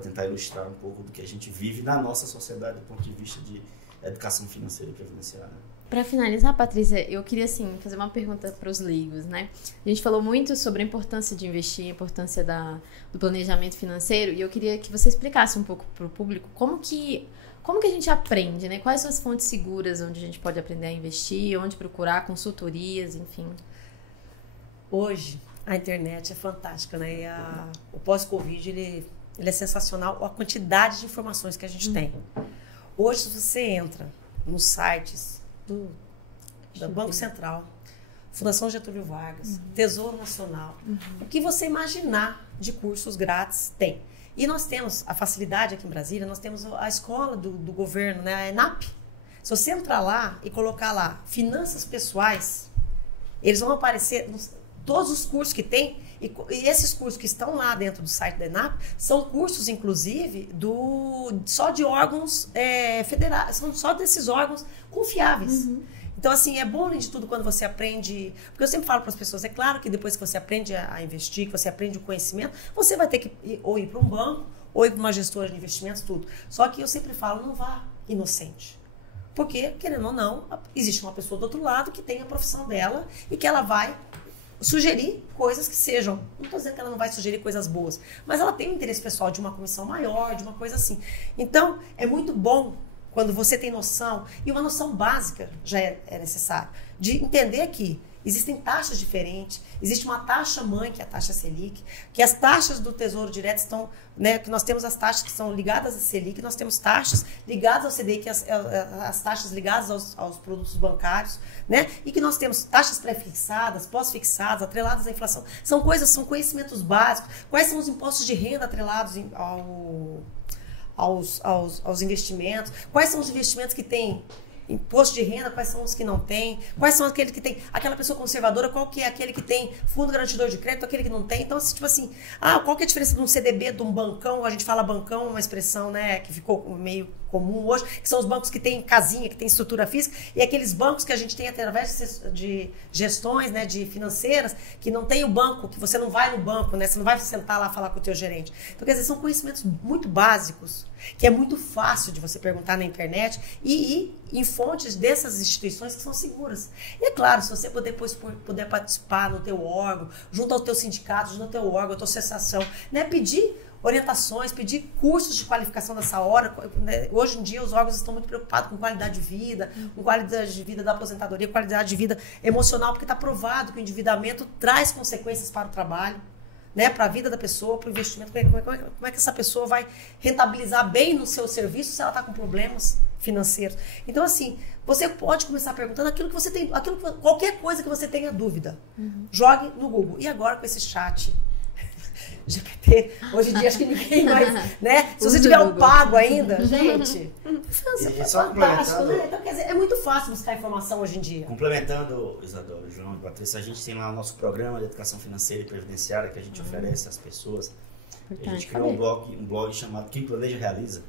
tentar ilustrar um pouco do que a gente vive na nossa sociedade do ponto de vista de educação financeira e previdenciária. Para finalizar, Patrícia, eu queria assim, fazer uma pergunta para os leigos, né? A gente falou muito sobre a importância de investir, a importância do planejamento financeiro, e eu queria que você explicasse um pouco para o público como que Como que a gente aprende, né? Quais são as fontes seguras onde a gente pode aprender a investir, onde procurar consultorias, enfim? Hoje, a internet é fantástica, né? E o pós-Covid, ele é sensacional, a quantidade de informações que a gente tem. Hoje, se você entra nos sites do Banco Central, Fundação Getúlio Vargas, Tesouro Nacional, o que você imaginar de cursos grátis tem. E nós temos a facilidade aqui em Brasília, nós temos a escola do governo, né, a ENAP. Se você entrar lá e colocar lá finanças pessoais, eles vão aparecer todos os cursos que tem, e esses cursos que estão lá dentro do site da ENAP são cursos, inclusive, só de órgãos federais, são só desses órgãos confiáveis. Então, assim, é bom, além de tudo, quando você aprende... Porque eu sempre falo para as pessoas, é claro que depois que você aprende a investir, que você aprende o conhecimento, você vai ter que ir para um banco, ou ir para uma gestora de investimentos, tudo. Só que eu sempre falo, não vá inocente. Porque, querendo ou não, existe uma pessoa do outro lado que tem a profissão dela e que ela vai sugerir coisas que sejam... Não estou dizendo que ela não vai sugerir coisas boas, mas ela tem um interesse pessoal de uma comissão maior, de uma coisa assim. Então, é muito bom quando você tem noção, e uma noção básica já é necessário, de entender que existem taxas diferentes, existe uma taxa mãe, que é a taxa Selic, que as taxas do Tesouro Direto estão, né, que nós temos as taxas que são ligadas à Selic, nós temos taxas ligadas ao CDI, que as taxas ligadas aos produtos bancários, né, e que nós temos taxas pré-fixadas, pós-fixadas, atreladas à inflação. São conhecimentos básicos. Quais são os impostos de renda atrelados aos investimentos, quais são os investimentos que têm imposto de renda, quais são os que não têm, quais são aqueles que tem aquela pessoa conservadora, qual que é aquele que tem fundo garantidor de crédito, aquele que não tem. Então, tipo assim, qual que é a diferença de um CDB, de um bancão? A gente fala bancão, uma expressão, né, que ficou meio comum hoje, que são os bancos que têm casinha, que têm estrutura física, e aqueles bancos que a gente tem através de gestões, né, de financeiras, que não tem o banco, que você não vai no banco, né, você não vai sentar lá falar com o teu gerente. Então, quer dizer, são conhecimentos muito básicos, que é muito fácil de você perguntar na internet e ir em fontes dessas instituições que são seguras. E é claro, se você puder participar no teu órgão, junto ao teu sindicato, junto ao teu órgão, à tua associação, né, pedir orientações, pedir cursos de qualificação nessa hora. Hoje em dia os órgãos estão muito preocupados com qualidade de vida, com qualidade de vida da aposentadoria, qualidade de vida emocional, porque está provado que o endividamento traz consequências para o trabalho, né, para a vida da pessoa, para o investimento. Como é que essa pessoa vai rentabilizar bem no seu serviço se ela está com problemas financeiros? Então, assim, você pode começar perguntando aquilo que você tem, qualquer coisa que você tenha dúvida. Jogue no Google. E agora com esse chat GPT, hoje em dia acho que ninguém mais, né? Se você tiver o pago ainda, gente, é fantástico, né? Então, quer dizer, é muito fácil buscar informação hoje em dia. Complementando, Isadora, João e Patrícia, a gente tem lá o nosso programa de educação financeira e previdenciária que a gente oferece às pessoas. A gente criou um blog chamado Quem Planeja Realiza,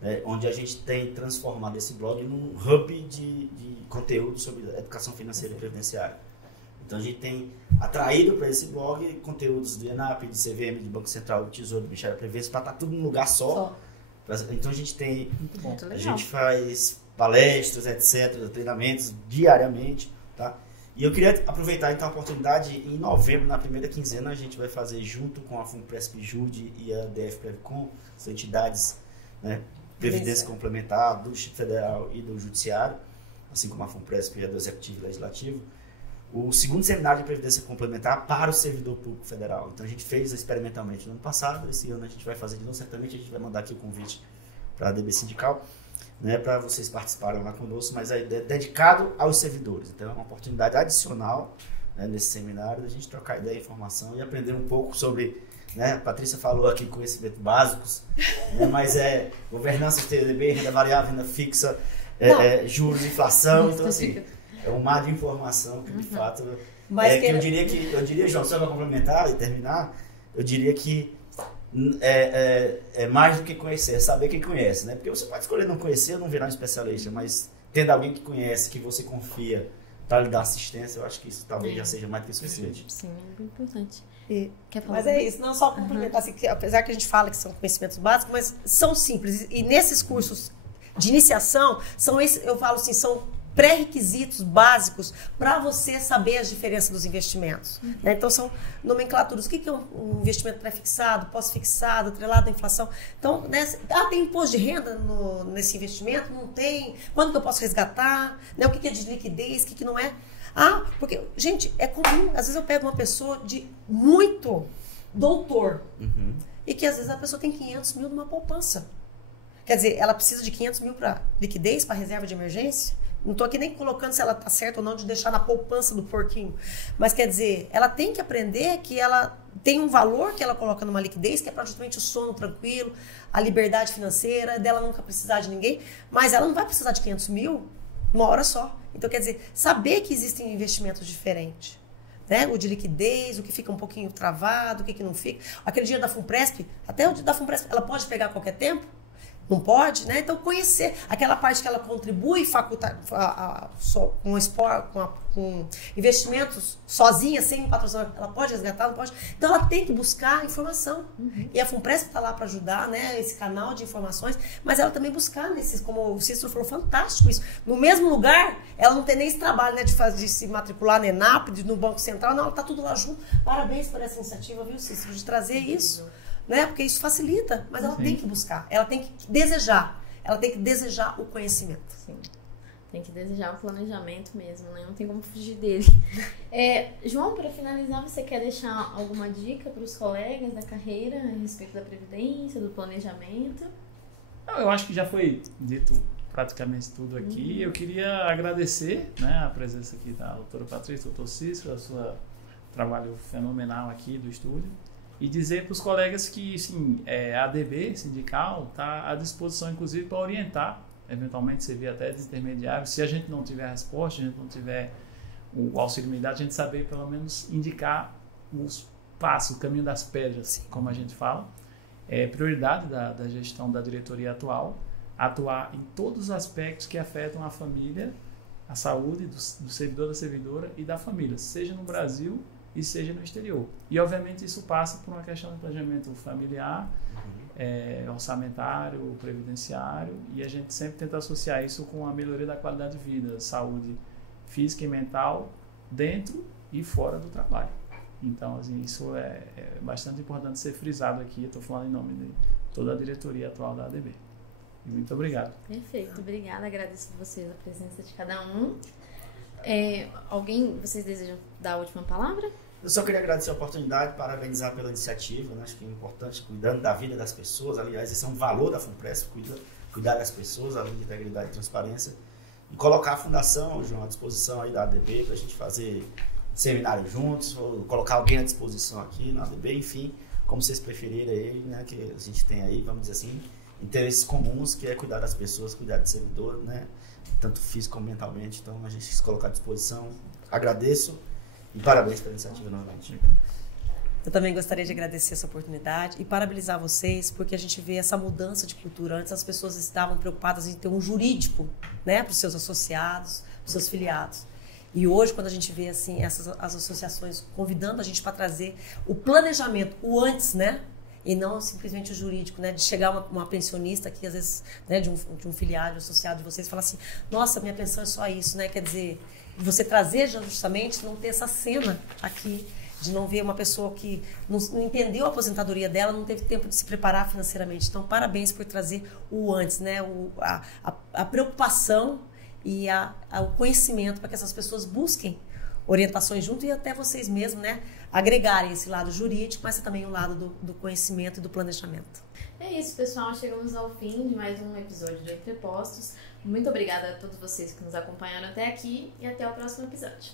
né, onde a gente tem transformado esse blog num hub de conteúdo sobre educação financeira e previdenciária. Então a gente tem atraído para esse blog conteúdos do ENAP, de CVM, de Banco Central, do Tesouro, do Ministério da Previdência, para estar tudo num lugar só. Então a gente tem, a gente faz palestras, etc., treinamentos diariamente, tá? E eu queria aproveitar então a oportunidade, em novembro, na primeira quinzena, a gente vai fazer junto com a FUNPRESP Jude e a DF Previcom, as entidades, né, Previdência Complementar do Distrito Federal e do Judiciário, assim como a FUNPRESP e a do Executivo e Legislativo, o segundo seminário de Previdência Complementar para o servidor público federal. Então a gente fez experimentalmente no ano passado, esse ano a gente vai fazer de novo, certamente a gente vai mandar aqui o convite para a DB Sindical, né, para vocês participarem lá conosco, mas é dedicado aos servidores. Então é uma oportunidade adicional, né, nesse seminário, da gente trocar ideia, informação e aprender um pouco sobre, né, a Patrícia falou aqui conhecimentos básicos, né, mas é governança de TDB, renda variável, renda fixa, juros, inflação, então assim, é um mar de informação que de fato, eu diria, João, só para complementar e terminar, eu diria que é mais do que conhecer, é saber quem conhece, né? Porque você pode escolher não conhecer ou não virar um especialista, mas tendo alguém que conhece, que você confia para lhe dar assistência, eu acho que isso talvez já seja mais do que suficiente. Sim, é muito importante. Mas é isso, não só complementar, assim, que, apesar que a gente fala que são conhecimentos básicos, mas são simples. E nesses cursos de iniciação, eu falo assim, são pré-requisitos básicos para você saber as diferenças dos investimentos. Né? Então, são nomenclaturas. O que é um investimento pré-fixado, pós-fixado, atrelado à inflação? Então, né, tem imposto de renda nesse investimento? Não tem? Quando que eu posso resgatar? Né? O que é de liquidez? O que não é? Porque, gente, é comum. Às vezes eu pego uma pessoa de muito doutor e que às vezes a pessoa tem 500 mil numa poupança. Quer dizer, ela precisa de 500 mil para liquidez, para reserva de emergência. Não estou aqui nem colocando se ela está certa ou não de deixar na poupança do porquinho. Mas quer dizer, ela tem que aprender que ela tem um valor que ela coloca numa liquidez, que é para justamente o sono tranquilo, a liberdade financeira, dela nunca precisar de ninguém. Mas ela não vai precisar de 500 mil uma hora só. Então, quer dizer, saber que existem investimentos diferentes. Né? O de liquidez, o que fica um pouquinho travado, o que não fica. Aquele dinheiro da Funpresp, até o da Funpresp, ela pode pegar a qualquer tempo? Não pode, né? Então, conhecer aquela parte que ela contribui com investimentos sozinha, sem patrocinador, ela pode resgatar, não pode. Então, ela tem que buscar informação. E a Funpresp está lá para ajudar, né? Esse canal de informações, mas ela também buscar nesses, como o Cícero falou, fantástico isso. No mesmo lugar, ela não tem nem esse trabalho, né? De se matricular na ENAP, no Banco Central, não, ela está tudo lá junto. Parabéns por essa iniciativa, viu, Cícero, de trazer isso. Né? Porque isso facilita, mas ela tem que buscar, ela tem que desejar o conhecimento. Sim. Tem que desejar o planejamento mesmo, né? Não tem como fugir dele. João, para finalizar, você quer deixar alguma dica para os colegas da carreira a respeito da previdência, do planejamento? Eu acho que já foi dito praticamente tudo aqui. Eu queria agradecer, né, a presença aqui da doutora Patrícia, doutor Cícero, o seu trabalho fenomenal aqui do estúdio. E dizer para os colegas que sim, a ADB sindical está à disposição, inclusive, para orientar, eventualmente servir até de intermediário. Se a gente não tiver a resposta, a gente não tiver o auxílio militar, a gente saber pelo menos indicar os passos, o caminho das pedras, como a gente fala. É prioridade da gestão da diretoria atual atuar em todos os aspectos que afetam a família, a saúde do servidor, da servidora e da família, seja no Brasil e seja no exterior. E, obviamente, isso passa por uma questão de planejamento familiar, orçamentário, previdenciário, e a gente sempre tenta associar isso com a melhoria da qualidade de vida, saúde física e mental, dentro e fora do trabalho. Então, assim, isso é bastante importante ser frisado aqui. Eu estou falando em nome de toda a diretoria atual da ADB. E muito obrigado. Perfeito, obrigada. Agradeço a vocês a presença de cada um. Vocês desejam dar a última palavra? Eu só queria agradecer a oportunidade, parabenizar pela iniciativa, né? Acho que é importante, cuidando da vida das pessoas. Aliás, esse é um valor da Funpresp, cuidar das pessoas, além de integridade e transparência. E colocar a fundação, João, à disposição aí da ADB, para a gente fazer seminário juntos, ou colocar alguém à disposição aqui na ADB, enfim, como vocês preferirem aí, né? Que a gente tem aí, vamos dizer assim, interesses comuns, que é cuidar das pessoas, cuidar do servidor, né? Tanto físico como mentalmente. Então, a gente se colocar à disposição. Agradeço. E parabéns pela iniciativa novamente. Eu também gostaria de agradecer essa oportunidade e parabenizar vocês, porque a gente vê essa mudança de cultura. Antes as pessoas estavam preocupadas em ter um jurídico, né, para os seus associados, para os seus filiados. E hoje, quando a gente vê assim, as associações convidando a gente para trazer o planejamento, o antes, né? E não simplesmente o jurídico, né? De chegar uma pensionista aqui, às vezes, né, de um filiado, associado de vocês, e falar assim, nossa, minha pensão é só isso, né? Quer dizer, você trazer justamente, não ter essa cena aqui, de não ver uma pessoa que não entendeu a aposentadoria dela, não teve tempo de se preparar financeiramente. Então, parabéns por trazer o antes, né? A preocupação e o conhecimento para que essas pessoas busquem orientações junto e até vocês mesmos, né? Agregarem esse lado jurídico, mas também o lado do conhecimento e do planejamento. É isso, pessoal. Chegamos ao fim de mais um episódio do Entrepostos. Muito obrigada a todos vocês que nos acompanharam até aqui e até o próximo episódio.